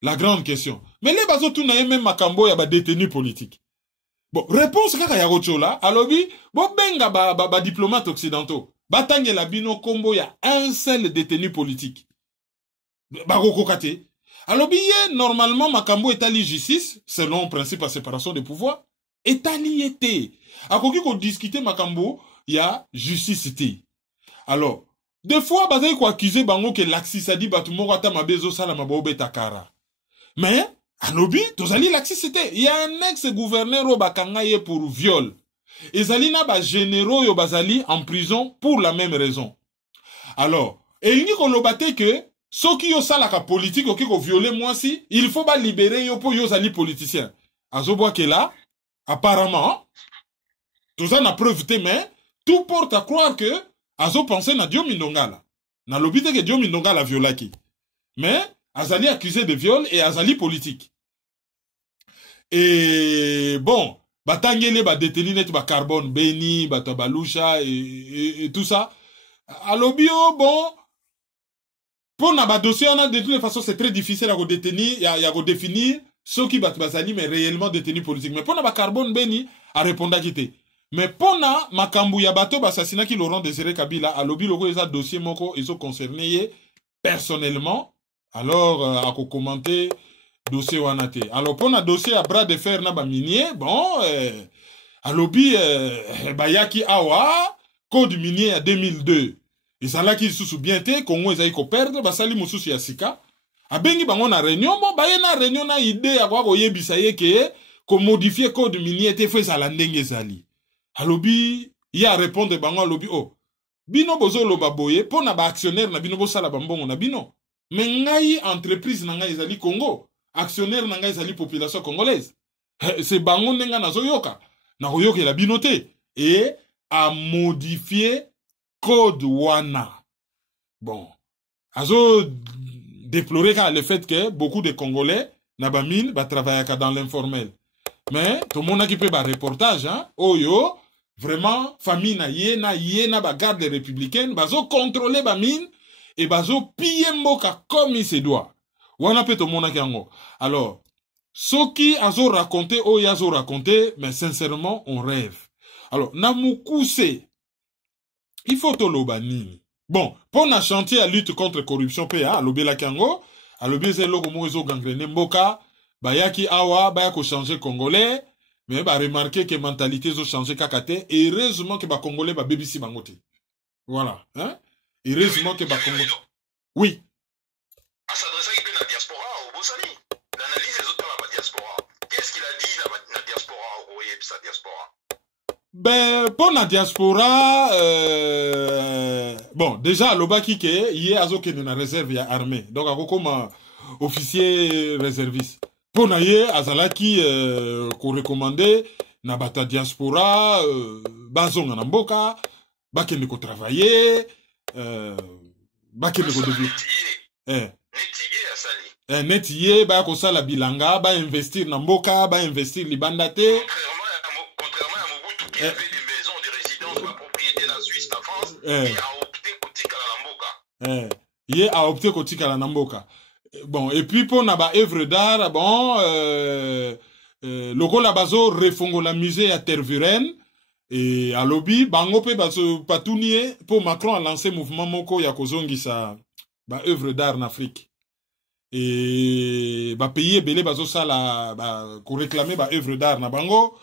grande question. Mais les bazo tout na même makambo ya ba détenu politique. Bon, réponse kaka ya rochola, alobi, bo benga ba diplomates occidentaux. Batange la bino kombo ya un seul détenu politique. Ba kokokate. Alobi ye, normalement, makambo etali justice, selon le principe de séparation des pouvoirs, etali ete. Akoki ko discuter makambo ya justice te. Alors, des fois, bazai ko accuser bango que l'axis a dit batu moko ata mabezo sala mabobe takara. Mais, alobi, tozali laxicité. Il y a un ex-gouverneur au Bakangaye pour viol. Et zalina ba généraux yo bazali en prison pour la même raison. Alors, et il dit qu'on lobate que, ceux qui yo salaka politique, qui ko violé moi si, il faut ba libérer yo pour yo zali politicien. Azoboa que là, apparemment, tout ça n'a preuve te, mais, tout porte à croire que, azo pensé na Dio Mindongala. Na lobite que Dio Mindongala violaki. Mais, azali accusé de viol et azali politique. Et bon, batangele ba détenu net ba carbone beni, ba tabalusha et tout ça. Alobio bon, pour na ba dossier on a de toutes les façons c'est très difficile à redétenir, à redéfinir ceux qui bazali mais réellement détenus politiques. Mais pour na ba carbone beni à répondre à quitter. Mais pour na makambu ya bato ba assassinat qui Laurent Désiré Kabila alobi loko eza dossier moko ils sont concernés personnellement. Alors, à commenter dossier wanate. Alors, pour un dossier à bras de fer na ba minier, bon, à lobby, bayaki awa, code minier à 2002. Et ça là qui sous bien te, Congo ezali ko perdre, basali mususu ya sika. A bengi bango na réunion, bon, baye na réunion na idée à quoi koyebisa ye ke, ko modifier code minier te fait ça la ndenge ezali. A lobby, ya répondre bango a lobby, oh, bino bozo loba boye, pour na ba actionnaire na bino bosala bambongo na bino. Mais ngai entreprise na ngai ezali Congo, actionnaire na ngai ezali population congolaise. C'est bango nenga na zoyoka, na koyoka la binote et à modifier code wana. Bon, azo déplorer le fait que beaucoup de Congolais na ba mine ba travailler dans l'informel. Mais tout le monde qui peut ba reportage hein, oyo vraiment famille na yena ba garde républicaine bazo contrôler ba mine et bazo piller mboka comme il se doit. Wana pe to mona kiango. Alors, ce qui azo raconté, oh yazo raconté, mais sincèrement, on rêve. Alors, namukuse, il faut to lobani. Bon, pour na chantier à lutte contre corruption PA, lobela kiango, a lobe zelo komo ezo gangrené mboka, bayaki awa, bayako changer congolais, mais ba remarquer que mentalité zo changer kakate, et heureusement que ba congolais ba bébisi bangote. Voilà, hein? Heureusement que ba congolais. Oui. À s'adresser à la diaspora au Bosali. L'analyse des autres dans la diaspora. Qu'est-ce qu'il a dit la diaspora au sa diaspora? Ben, pour la diaspora, bon, déjà, l'obaki ke, y est azo ke na réserve ya armée. Donc, ako comme officier réserviste. Pour na ye, azalaki, ko recommandé, na bata diaspora, bazonga na mboka, bakende ko travailler, bakende ko développer. Netiye, ba ko sala bilanga, ba investir na mboka, ba investir libanda te. Contrairement à Mobutu qui avait des maisons, des résidences, ma propriété en Suisse, en France, il a opté pour Tikala Namboka. Il a opté pour Tikala Namboka. Bon, et puis pour naba œuvre d'art, bon, loko la bazo refongo la musée à Tervuren, et à lobby, bango pe bazo patounie, pour Macron a lancé mouvement moko ya kozongi sa, ba œuvre d'art en Afrique. Et ba pays belé bazo sala, ba ko réclamer ba œuvre d'art na bango.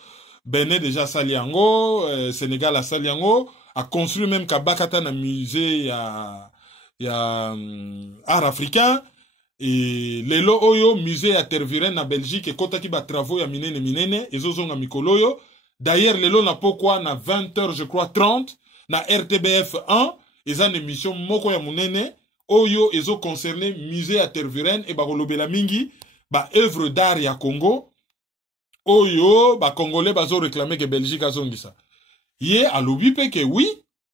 Benin déjà Saliango, Sénégal a Saliango, a construit même Kabakata na musée ya art africain, et lelo oyo musée a terviré na Belgique et kota ki ba travaux ya minene, ezozonga mikoloyo. D'ailleurs, lelo na pokwa na 20h, je crois, 30, na RTBF 1, eza une émission moko ya munene, oyo ezo concerné musée à Tervuren et bakolobela mingi, ba œuvre d'art ya Congo, oyo ba Congolais bazo réclamer que Belgique azongisa. Ye alobi pe que oui,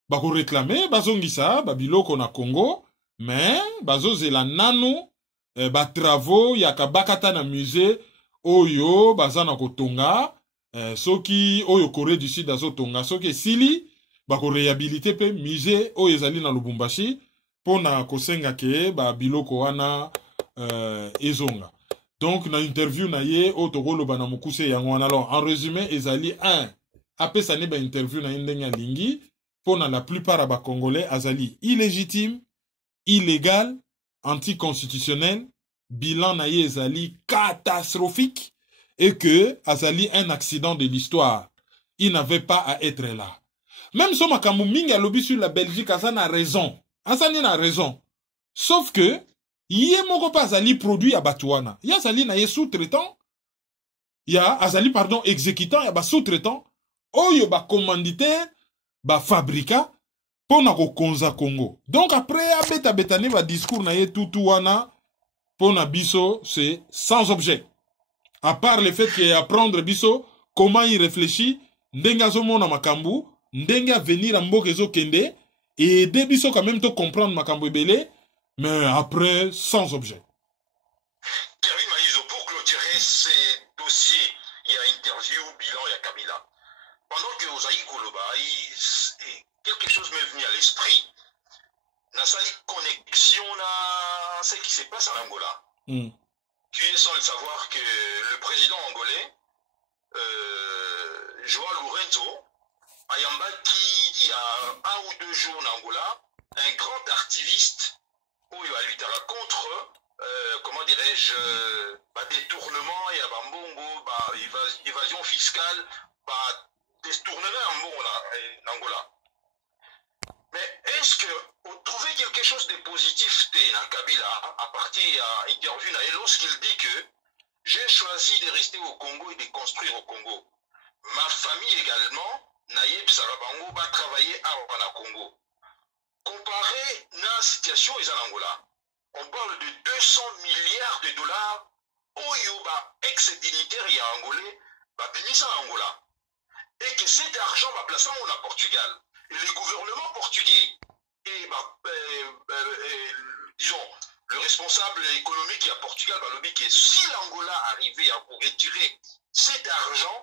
bako réclamer bazongisa, ba biloko na Congo, mais bazo zela nanu, ba travaux ya kabakata na musée, oyo bazana kotonga, soki oyo Corée du Sud azo tonga, soki sili, bako réhabiliter pe musée oyo ezali na Lubumbashi, pona kosenga ke ba biloko wana ezonga. Donc na interview na ye otokolo bana mukuse yango wana. Alors en résumé ezali après ça ne ba interview na ndenge lingi pona la plupart ba congolais azali illégitime, illégal, anticonstitutionnel, bilan na ye ezali catastrophique et que azali un accident de l'histoire. Il n'avait pas à être là. Même si makambo mingi alobi sur la Belgique azana raison. Azani na raison. Sauf que yé moko pa azali produit ya batuana. Ya azali na ye sous-traitant. Ya azali pardon exécutant ya ba sous-traitant. Oyo ba commanditaire ba fabrika pona ko konza Congo. Donc après abeta betane ba discours na ye tutu wana pona biso c'est sans objet. À part le fait qu'il apprendre biso comment il réfléchit ndenga zo mona makambu, ndenga venir à mboka zo kende et aider biso quand même to comprendre makambu ebele. Mais après, sans objet. Kevin Maïzo, pour clôturer ces dossiers, il y a interview, bilan, il y a Kabila. Pendant que Ozaï Koloba, quelque chose m'est venu à l'esprit. N'a pas connexion à ce qui se passe en Angola. Tu es sans le savoir que le président angolais, Joao Lourenço, Ayamba, qui il y a 1 ou 2 jours en Angola, un grand activiste, où il va lutter contre, comment dirais-je, détournement, et bambongo, évasion fiscale, détournement en Angola. Mais est-ce que vous trouvez quelque chose de positif dans Kabila à partir de l'interview lorsqu'il dit que j'ai choisi de rester au Congo et de construire au Congo. Ma famille également, Naïb Sarabango, va travailler à Congo. Comparé à la situation en Angola, on parle de 200 milliards de dollars au Yoba ex-dignitaire et angolais, bénissant Angola. Et que cet argent va placer au Portugal. Et le gouvernement portugais et disons le responsable économique à Portugal va le dire que si l'Angola arrivait à retirer cet argent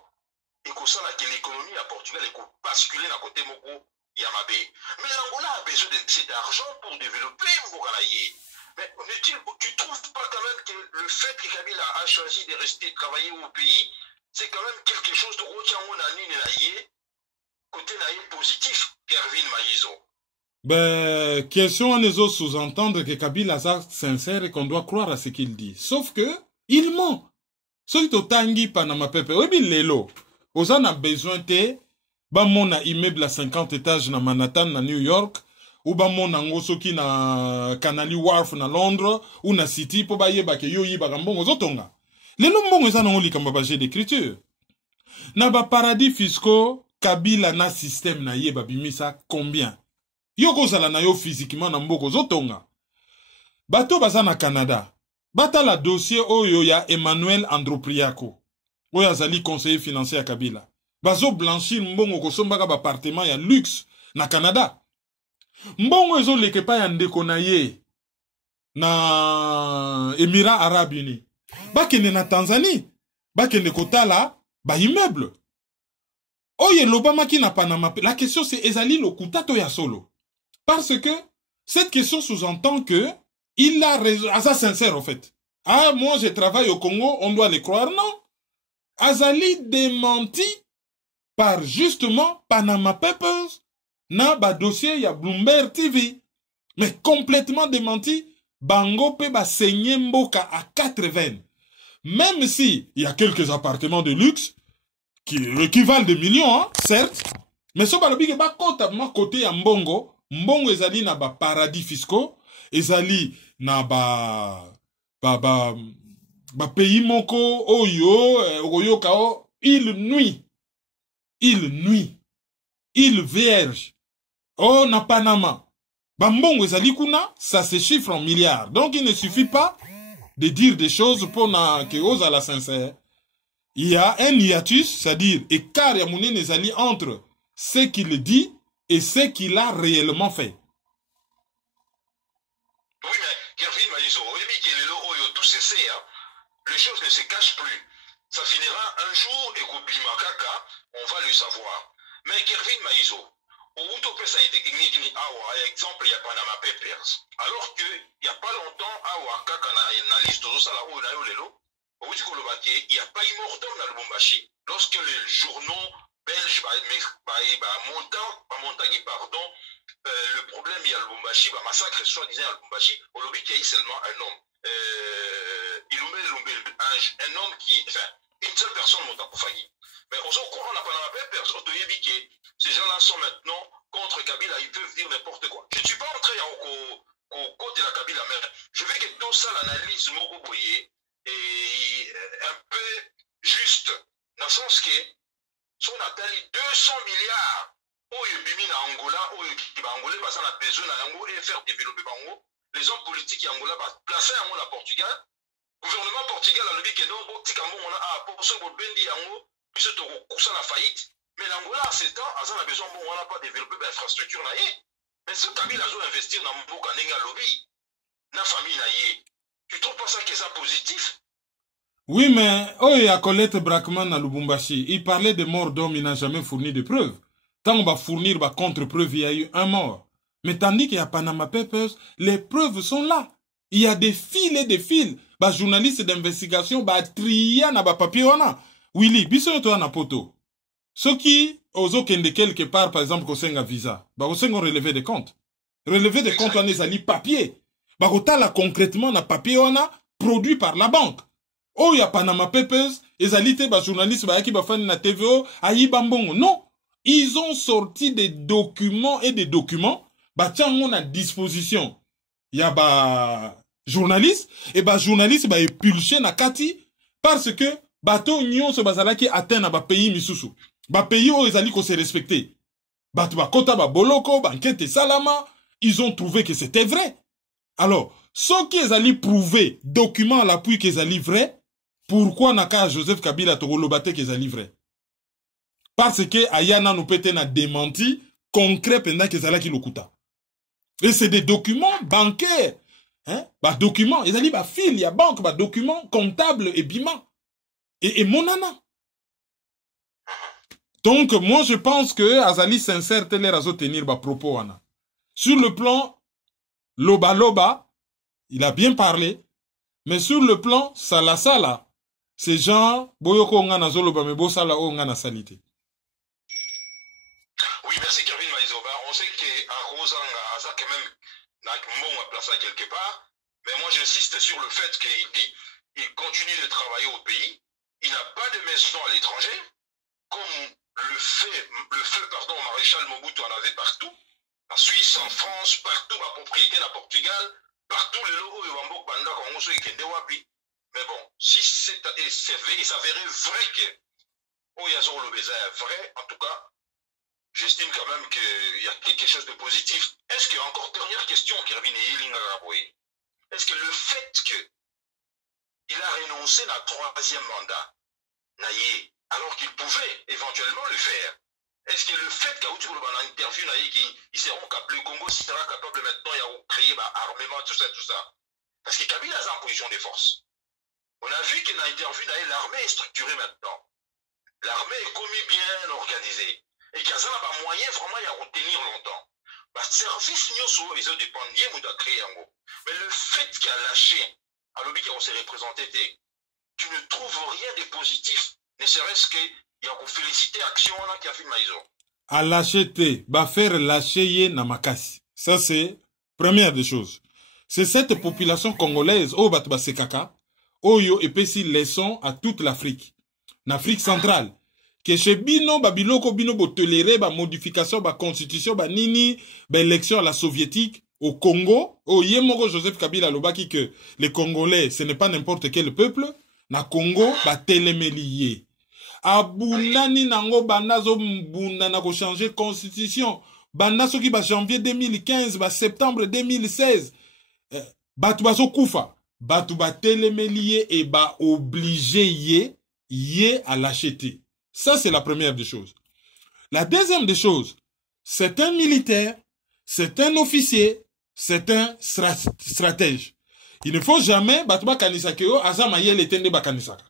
et que ça que l'économie à Portugal est basculer dans côté Moko Yamabé. Mais l'Angola a besoin de cet argent pour développer Mokalaye. Mais tu trouves pas quand même que le fait que Kabila a choisi de rester travailler au pays, c'est quand même quelque chose de côté positif, Kervin Maïzo. Ben, question à nous sous-entendre que Kabila est sincère et qu'on doit croire à ce qu'il dit. Sauf que, il ment. Ce qui est tangi Panama Pepe, oui, lelo. Osan a besoin de, ba mon immeuble à 50 étages na Manhattan, na New York, ou ba mon ngosoki na Canary Wharf na Londres, ou na City, po ba yeba ke yo yiba gambongo zotonga. Lelo mbongo eza na ngoli kamba baje d'écriture. Na ba paradis fiscaux, Kabila na système na yeba bimisa combien? Yoko zala na yo physiquement na mboko zotonga. Bato baza na Canada. Bata la dossier oyo ya Emmanuel Andropriako. Oyo azali conseiller financier à Kabila. Bazo blanchir mbongo kosombaka appartement ya luxe na Canada. Mbongo ezo leke pa ya ndeko na ye na Émirats Arabes Unis. Bakende na Tanzanie. Bakende kotala ba immeuble. Oye lobamaki na Panama. La question c'est ezali lokuta to ya solo. Parce que cette question sous-entend que il a raison, à ça sincère en fait. Ah, moi je travaille au Congo, on doit le croire, non. Azali démenti par justement Panama Papers, na ba dossier ya Bloomberg TV. Mais complètement démenti, Bango pe ba saigner mboka à 80. Même si il y a quelques appartements de luxe, qui valent des millions, hein, certes. Mais ce balobi ba kota ma côté ya mbongo, mbongo ezali na ba paradis fiscaux, ezali na ba pays moko oyo oyo kao île nuit, île vierge. Oh na Panama. Ba mbongo ezali kuna, ça se chiffre en milliards. Donc il ne suffit pas de dire des choses pour na que ose à la sincère. Il y a un hiatus, c'est-à-dire écart ya monene ezali entre ce qu'il dit et ce qu'il a réellement fait. Oui, mais Kervin Maïso, les choses ne se cachent plus. Ça finira un jour et Koubima Kaka, on va le savoir. Mais Kervin Maïso, au Utopesa et technique ni Awa, exemple, il y a Panama Papers. Alors qu'il n'y a pas longtemps, Awa Kaka na liste de ça là-haut, il n'y a pas immortel dans le Lubumbashi. Lorsque les journaux belges, le problème il y a le Lubumbashi, massacre soi-disant à Lubumbashi, au lobby qui a eu seulement un homme. Un homme qui, enfin, une seule personne monte à Koufagi. Mais aux courant, on n'a pas dans la paix, ces gens-là sont maintenant contre Kabila, ils peuvent dire n'importe quoi. Je ne suis pas entré au côté de la Kabila, mais je veux que tout ça, l'analyse Mokoboye, est un peu juste, dans le sens que, si on a 200 milliards, Oyo Bimi na Angola, Oyo Kiba Angola, parce qu'on a besoin d'Angola et faire développer Bango, les hommes politiques Angola, placer Angola Portugal, gouvernement Portugal a le dit que non, on a pour ce qu'on bendi Angola, puis c'est au cours la faillite, mais l'Angola à 7 ans, on a besoin, on n'a pas développé l'infrastructure. Mais ce Kabila a investir dans mon Nenga lobby, dans la famille, tu trouves pas ça qui est ça positif? Oui, mais oh, il y a Colette Brackman à Lubumbashi. Il parlait de morts d'hommes, il n'a jamais fourni de preuves. Tant on va fournir contre-preuves, il y a eu un mort. Mais tandis qu'il y a Panama Papers, les preuves sont là. Il y a des fils et des fils. Bah, journalistes d'investigation, bah, trier na papier wana. Willy, biso to na poto. Ceux qui, ozo kende quelque part, par exemple, kosenga visa, bah, kosenga relever des comptes. Relever des comptes, on est ali papier. Bah, kotala concrètement na papier wana, produit par la banque. Oh, il y a Panama Papers, les alités, bah, journalistes, bah, qui bah, fan na TVO, aïe bambongo. Non. Ils ont sorti des documents et des documents, bah, tiens, on a disposition. Il y a, bah, journalistes, et bah, journalistes, bah, épulché na kati, parce que, bateau nyon se bazala qui atteint na ba pays misusu. Ba pays où ils allaient qu'on se respecter. Bah, tu vas kota ba boloko, ba nkete salama, ils ont trouvé que c'était vrai. Alors, ceux qui allaient prouver, documents à l'appui qu'ils allaient vrai, pourquoi naka Joseph Kabila togolobate qu'ils allaient vrai? Parce que Ayana nous peut na démenti concret pendant qu'ils allaient qui l'okuta. Et c'est des documents bancaires. Hein? Bah, documents, ils allaient ba fil, il y a banque, ba documents comptables et bima. Et monana. Donc, moi, je pense que Azali sincère tel razo tenir ba propos wana. Sur le plan Loba Loba, il a bien parlé, mais sur le plan Sala Sala, ces gens, boyoko ngana zoloba me bo sala o ngana salite. Oui, merci Kevin Maïzoba. On sait qu'à Rosanga, ça quand même, on a placé quelque part, mais moi j'insiste sur le fait qu'il dit, il continue de travailler au pays, il n'a pas de maison à l'étranger, comme le feu, maréchal Mobutu en avait partout, en Suisse, en France, partout, ma propriété à Portugal, partout les logos de Wambok Banda, Kongo, Kende Wapi. Mais bon, si il s'avérait vrai que, oh, Yazor le baiser est vrai, en tout cas, j'estime quand même qu'il y a quelque chose de positif. Est-ce que, encore dernière question, Kervin et Yilinga Raboye, est-ce que le fait qu'il a renoncé à un troisième mandat, naïe, alors qu'il pouvait éventuellement le faire, est-ce que le fait qu'à une interview, ils seront capables, le Congo sera capable maintenant de créer un armement, tout ça. Parce que Kabila est en position de force. On a vu que dans l'interview, l'armée est structurée maintenant. L'armée est commis bien organisée. Et qu'il y a un moyen vraiment à retenir longtemps. Parce que service, ils ont dépendu de créer un mot. Mais le fait qu'il a lâché, à l'objet qu'on s'est représenté, tu ne trouves rien de positif, ne serait-ce qu'il y a une félicité action qui a fait Maïzo. À lâcher, va faire lâcher na makasi. Ça c'est première des choses. C'est cette population congolaise, oh batba sekaka, oh yo épesi leçon à toute l'Afrique, l'Afrique centrale, que chez bino ba biloko bino bo tolérer ba modification ba constitution ba nini ba élection à la soviétique au Congo. Oh yemoko Joseph Kabila lobaki que les Congolais ce n'est pas n'importe quel peuple. Na Congo ba telemelié. Abunani nango banazo mbuna na ko changer constitution. Bana soki ba janvier 2015 ba septembre 2016. Batu baso kufa. Batu ba telemelié et ba obligé yé à l'acheter. Ça, c'est la première des choses. La deuxième des choses, c'est un militaire, c'est un officier, c'est un stratège. Il ne faut jamais batuba kanisakeo azamaye letende bakanisaka.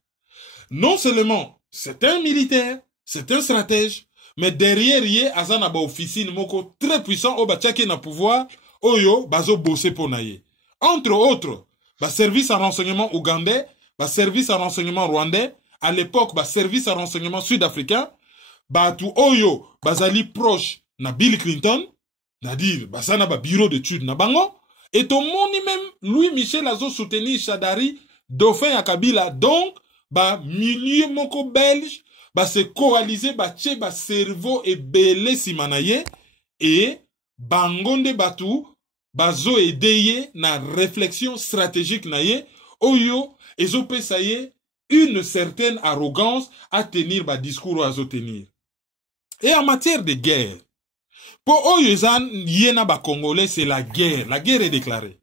Non seulement c'est un militaire, c'est un stratège, mais derrière yé azana ba officine moko très puissant au bachake na pouvoir oyo bazo bosser pour naye. Entre autres, ba service à renseignement ougandais, ba service à renseignement rwandais, à l'époque, ba service à renseignement sud-africain, ba tout oyo, bazali proche na Bill Clinton, c'est-à-dire, basana ba bureau d'études na bango, et au monde même, Louis Michel azo soutenu Chadari, dauphin à Kabila, donc, ba milieu moko belge, ba se coaliser, ba tche, ba cerveau et belé simanaye, et bangonde batou, bazo edeye na réflexion stratégique naye, oyo, ezo pesaye, une certaine arrogance à tenir ba discours à tenir. Et en matière de guerre, pour Oyezan, Yéna ba Congolais, c'est la guerre. La guerre est déclarée.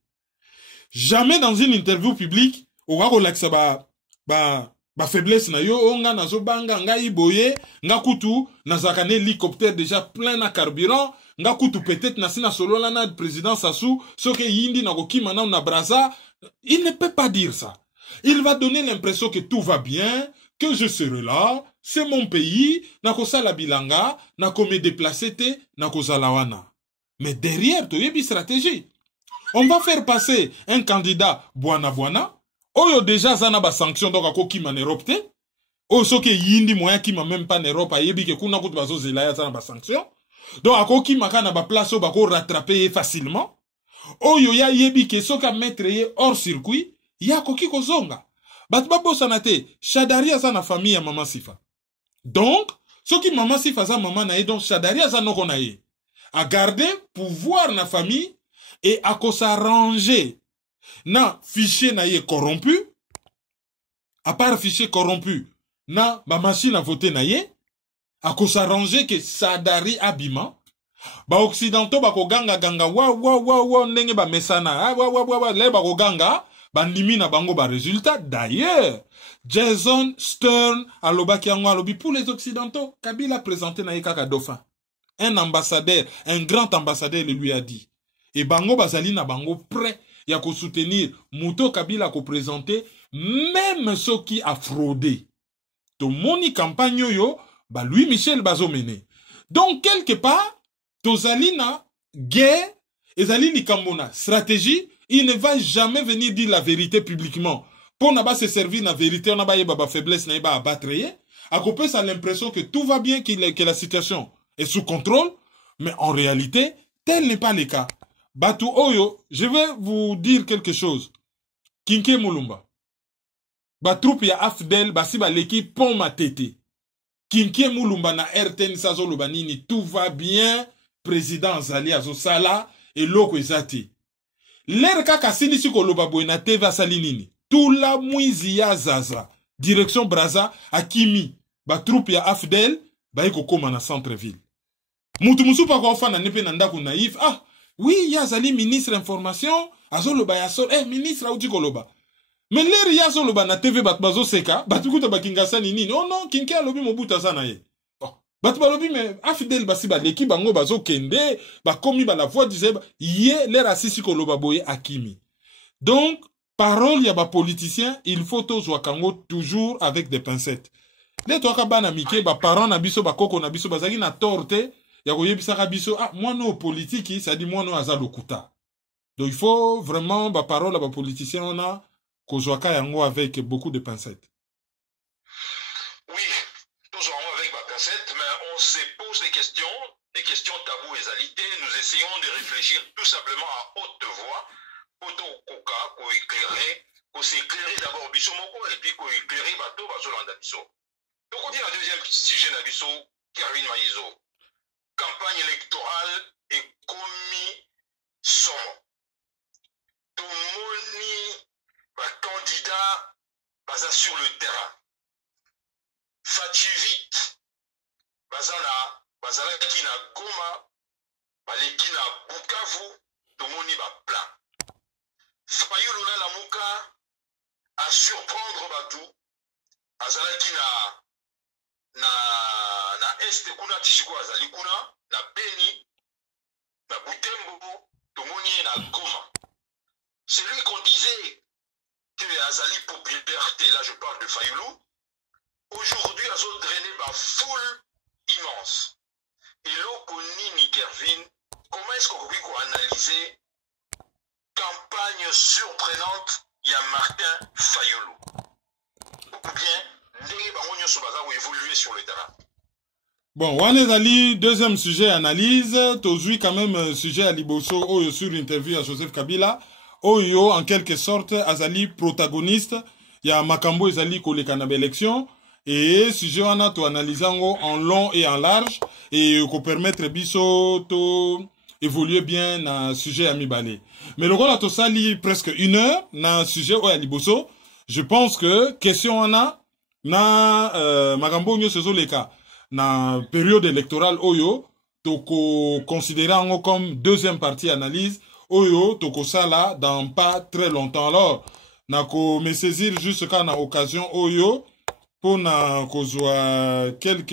Jamais dans une interview publique, on va relaxer ba faiblesse na yo, on nga nazo banga, nga iboye, nga kutu, nazakane hélicoptère déjà plein na carburant, nga kutu peut-être nasina solo la na président Sassou, soke yindi na koki mana na braza, il ne peut pas dire ça. Il va donner l'impression que tout va bien, que je serai là, c'est mon pays, nako sala bilanga, nako me déplacer te, nako zalawana. Mais derrière, tu y a une stratégie. On va faire passer un candidat Bwana, oyo déjà zana ba sanction donc ako ki man Europe te, o soke yindi moyen ki ma même pas en Europe, yebi ke kuna kutu bazo zelaya zana ba sanction. Donc ako ki makana ba place o bako rattraper facilement. Oyo ya yebi ke soka mettre ye hors circuit. Ya koki kozonga. Batba bosanate, Chadari a sa famille à Maman Sifa. Donc, ce qui Maman Sifa sa maman nae, donc Chadari a sa noko nae. A garder pouvoir na famille et à s'arranger na fichier nae corrompu. À part fichier corrompu, na ba machine à voter nae. À s'arranger que Chadari abima. Ba occidentaux ba ko ganga wa ndenge ba mesana. Wa le ba ko ganga. Bandimi na bango ba résultat. D'ailleurs, Jason Stern alobaki yango alobi pour les occidentaux, Kabila présenté na yekaka dauphin. Un ambassadeur, un grand ambassadeur lui a dit. Et bango bazali na bango prêt ya ko soutenir Muto Kabila ko présenter même ceux qui a fraudé. To moni campagne yo ba Louis Michel bazo mené. Donc quelque part, tozali na guerre, ezali likambona stratégie. Il ne va jamais venir dire la vérité publiquement. Pour ne pas se servir de la vérité, on n'a pas de faiblesse, on n'a pas à battre. À côté, ça a l'impression que tout va bien, que la situation est sous contrôle. Mais en réalité, tel n'est pas le cas. Batu Oyo, je vais vous dire quelque chose. Kinke Mulumba. Batroupe ya Afdel, basi ba l'équipe pon ma tete. Kinke Mulumba na RTN Sazo Lubanini, tout va bien. Président Zali Azosala et Loko Ezati. L'air kaka sili siko loba boina TV salinini. Tout la mouizi ya zaza. Direction Braza, Akimi. Ba troupe ya Afdel, ba eko koma na centre-ville. Moutou moussou pa kwa fana nepe nandaku naïf. Ah, oui, ya zali ministre information. Azo loba ya sol. Ministre aouti koloba. Mais l'air ya zo loba na TV bat bazo seka. Batukuta bakingasa nini. Oh non, kinke alobi mobuta sana ye. Bat balobi mais Afdel basi ba l'équipe bango bazo kende ba komi ba la voix disait yé les racistes koloba boye Akimi. Donc parole ya ba politicien, il faut tozwa kango toujours avec des pincettes. Les toka bana mike ba parents na biso ba koko na biso bazaki na torte ya koyebisa ka biso ah moi no politique ça dit moi no azalokuta. Donc il faut vraiment ba parole à ba politicien on a kozwa ka yango avec beaucoup de pincettes. Oui, toujours avec ma cassette, mais on se pose des questions tabous et alité. Nous essayons de réfléchir tout simplement à haute voix pour éclairer d'abord Bissomoko et puis éclairer Bato Bazolanda Bisso. Donc on dit le deuxième sujet Nabiso, Kerwin Maïzo. Campagne électorale et commis son. Tomoni, candidat, basa sur le terrain. Fatuvite, bazala qui na Goma, baleki na Bukavu, tomoni ba plan. Fayulu na lamuka, à surprendre batou, azala qui na este kuna tishiko azali kuna, na Beni, na Butembo, tomoni na Goma. Celui qu'on disait que azali popularité, là je parle de Fayulu, aujourd'hui, à ont drainé ma foule immense. Et là, Nini Kervin, comment est-ce qu'on peut analyser campagne surprenante, il y a Martin Fayulu. Ou bien, les Bagonios Sobaza ont évolué sur le terrain. Bon, Wanezali, deuxième sujet, analyse. Tozui quand même sujet à Liboso, Oyo sur interview à Joseph Kabila. Oyo, en quelque sorte, Azali protagoniste. Il y a Makambo Ezali Kolekanabe élection. Et sujet wana to analysant en long et en large et qu'on permettre biso to évoluer bien na sujet amibale. Mais le rôle to sali presque 1 heure na sujet oya liboso. Je pense que question wana na magambo nyo sezo leka na période électorale oyo to ko considérer comme deuxième partie analyse oyo to ko sala dans pas très longtemps. Alors na ko me saisir juste quand na occasion oyo pour na kozwa quelques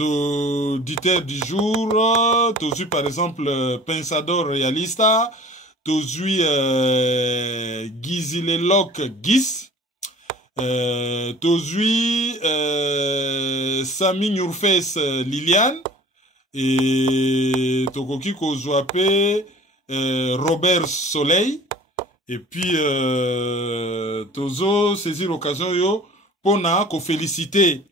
auditeurs du jour, tozui par exemple Pensador Realista, tozui Gizilelok Gis, tozui Sami Nurfes Liliane, et tokoki kozwa pe Robert Soleil. Et puis, tozo saisir l'occasion yo pona ko féliciter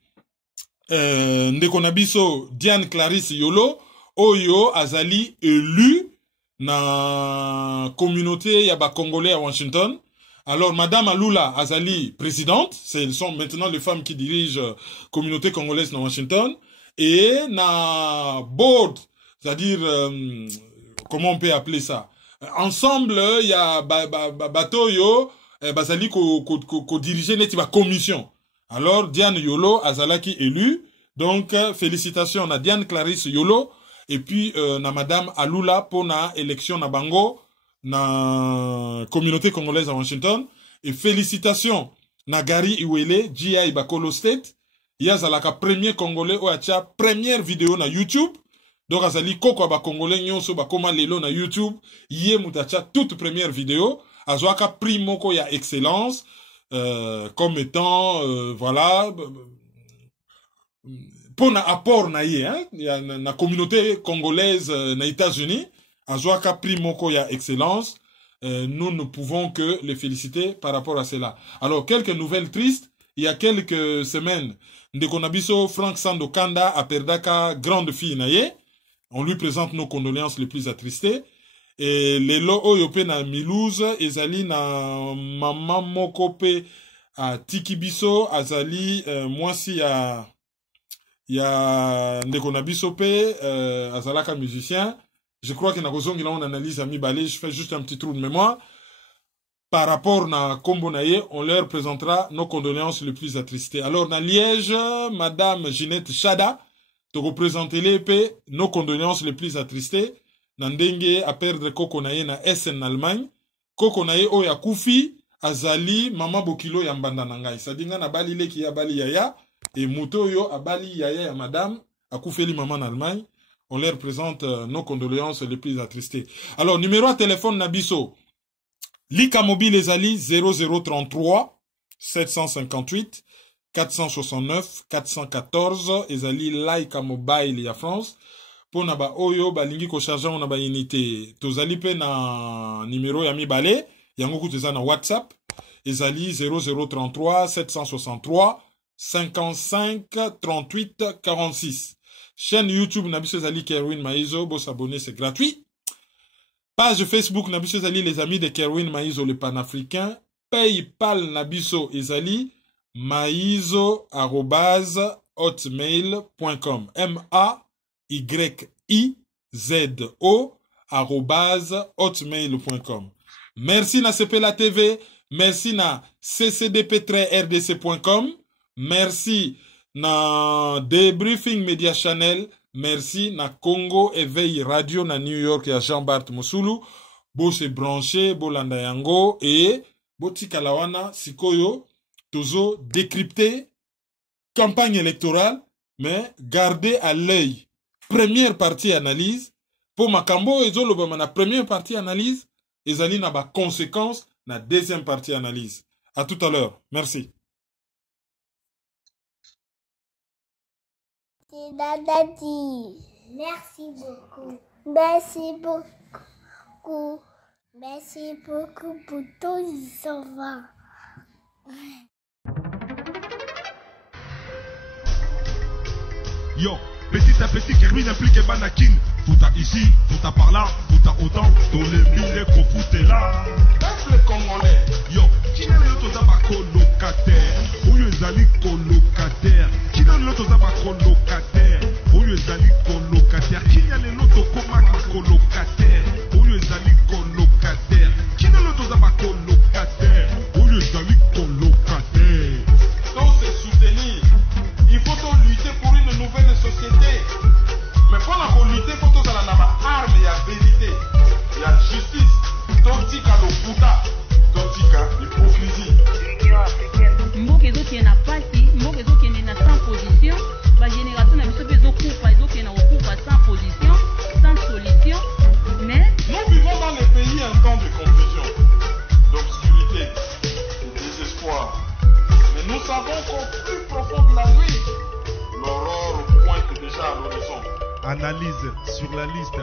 ndeko na biso Diane Clarisse Yolo oyo azali élu na communauté ya ba Congolais à Washington. Alors Madame Alula azali présidente, ce sont maintenant les femmes qui dirigent communauté congolaise à Washington et na board, c'est-à-dire comment on peut appeler ça? Ensemble, il y a bateau yo, bazali ko diriger neti ba commission. Alors Diane Yolo azalaki élu. Donc félicitations à Diane Clarisse Yolo et puis na Madame Alula pour na élection na bango na communauté congolaise à Washington et félicitations na Gary Iwele GI Bakolo State. Yazalaka premier congolais ou acha première vidéo na YouTube. Donc, azali koko ba congolais nyonso ba koma lelo na YouTube, yé mutacha toute première vidéo, azwaka prix moko ya excellence, comme étant, voilà, pour na apport na yé, hein, ya na communauté congolaise na États-Unis, azwaka prix moko ya excellence, nous ne pouvons que les féliciter par rapport à cela. Alors, quelques nouvelles tristes, il y a quelques semaines, Ndekonabiso Frank Sandokanda a perdaka grande fille na yé. On lui présente nos condoléances les plus attristées. Et les lo oyope na Milouze, ezali na maman mokope à Tikibiso, azali, moi si ya Ndekonabiso pe, azalaka musicien. Je crois que na kozongi là on analyse ami balé, je fais juste un petit trou de mémoire. Par rapport na Kombo naye, on leur présentera nos condoléances les plus attristées. Alors na Liège, Madame Ginette Chada, te représenter l'épée, nos condoléances les plus attristées. Nandenge à perdre Kokonaye na Essen Allemagne. Kokonaye o ya Koufi, Azali, Mama Bokilo ya Mbanda Nangai. Sadinga na bali leki ya bali yaya. Et Muto yo a bali yaya ya Madame, a Koufeli Maman en Allemagne. On leur présente nos condoléances les plus attristées. Alors, numéro à téléphone Nabiso. Lika Mobile Ezali 0033 758 469 414 ezali Laika Mobile ya France pour na ba oyo balingi ko charger on na ba unité tozali pe na numéro ya mibale yango kuteza na WhatsApp ezali 0033 763 55 38 46 chaîne YouTube Nabiso ezali Kerwin Maïzo bo s'abonner c'est gratuit page Facebook Nabiso ezali les amis de Kerwin Maïzo le panafricain PayPal Nabiso ezali maizo@hotmail.com. MAYZO@hotmail.com. Merci na CPLA TV, merci na ccdp-rdc.com, merci na Debriefing Media Channel, merci na Congo Éveil Radio na New York ya Jean-Bart Mosulu. Bo se branché, bo landa yango et bo tikalawana sikoyo tozo décrypter campagne électorale, mais garder à l'œil première partie analyse pour makambo ezolobama na première partie analyse ezali na ba conséquences na deuxième partie analyse. À tout à l'heure. Merci. C'est Dadadi. Merci beaucoup. Merci beaucoup. Merci beaucoup pour tout ça va. Yo, petit à petit, Kerwin implique Banakin. Fouta ici, fouta par là, fouta autant. Dans les mille qu'on foutait là. Peuple congolais. Yo, qui n'a l'autre zaba colocataire? Où les ali colocataire? Qui n'a l'autre zaba colocataire? Où les ali colocataire? Qui n'a l'autre coma colocataire? Où les ali colocataire? Qui n'a l'autre zaba colocataire? Où les ali colocataire? Donc c'est soutenir. Il faut lutter pour une nouvelle société. Mais pour la lutter, il faut que la arme, il y a vérité, il y a justice. Tontika le puta, tontika l'hypocrisie. Mbokezo qui est na parti, mbokezo qui est na sans position, la génération n'a pas besoin de couper, donc qui est na couper sans position, sans solution. Mais nous vivons dans les pays un temps de confusion, d'obscurité, de désespoir. Mais nous savons qu'au plus profond de la nuit, l'aurore pointe déjà à l'horizon. Analyse sur la liste.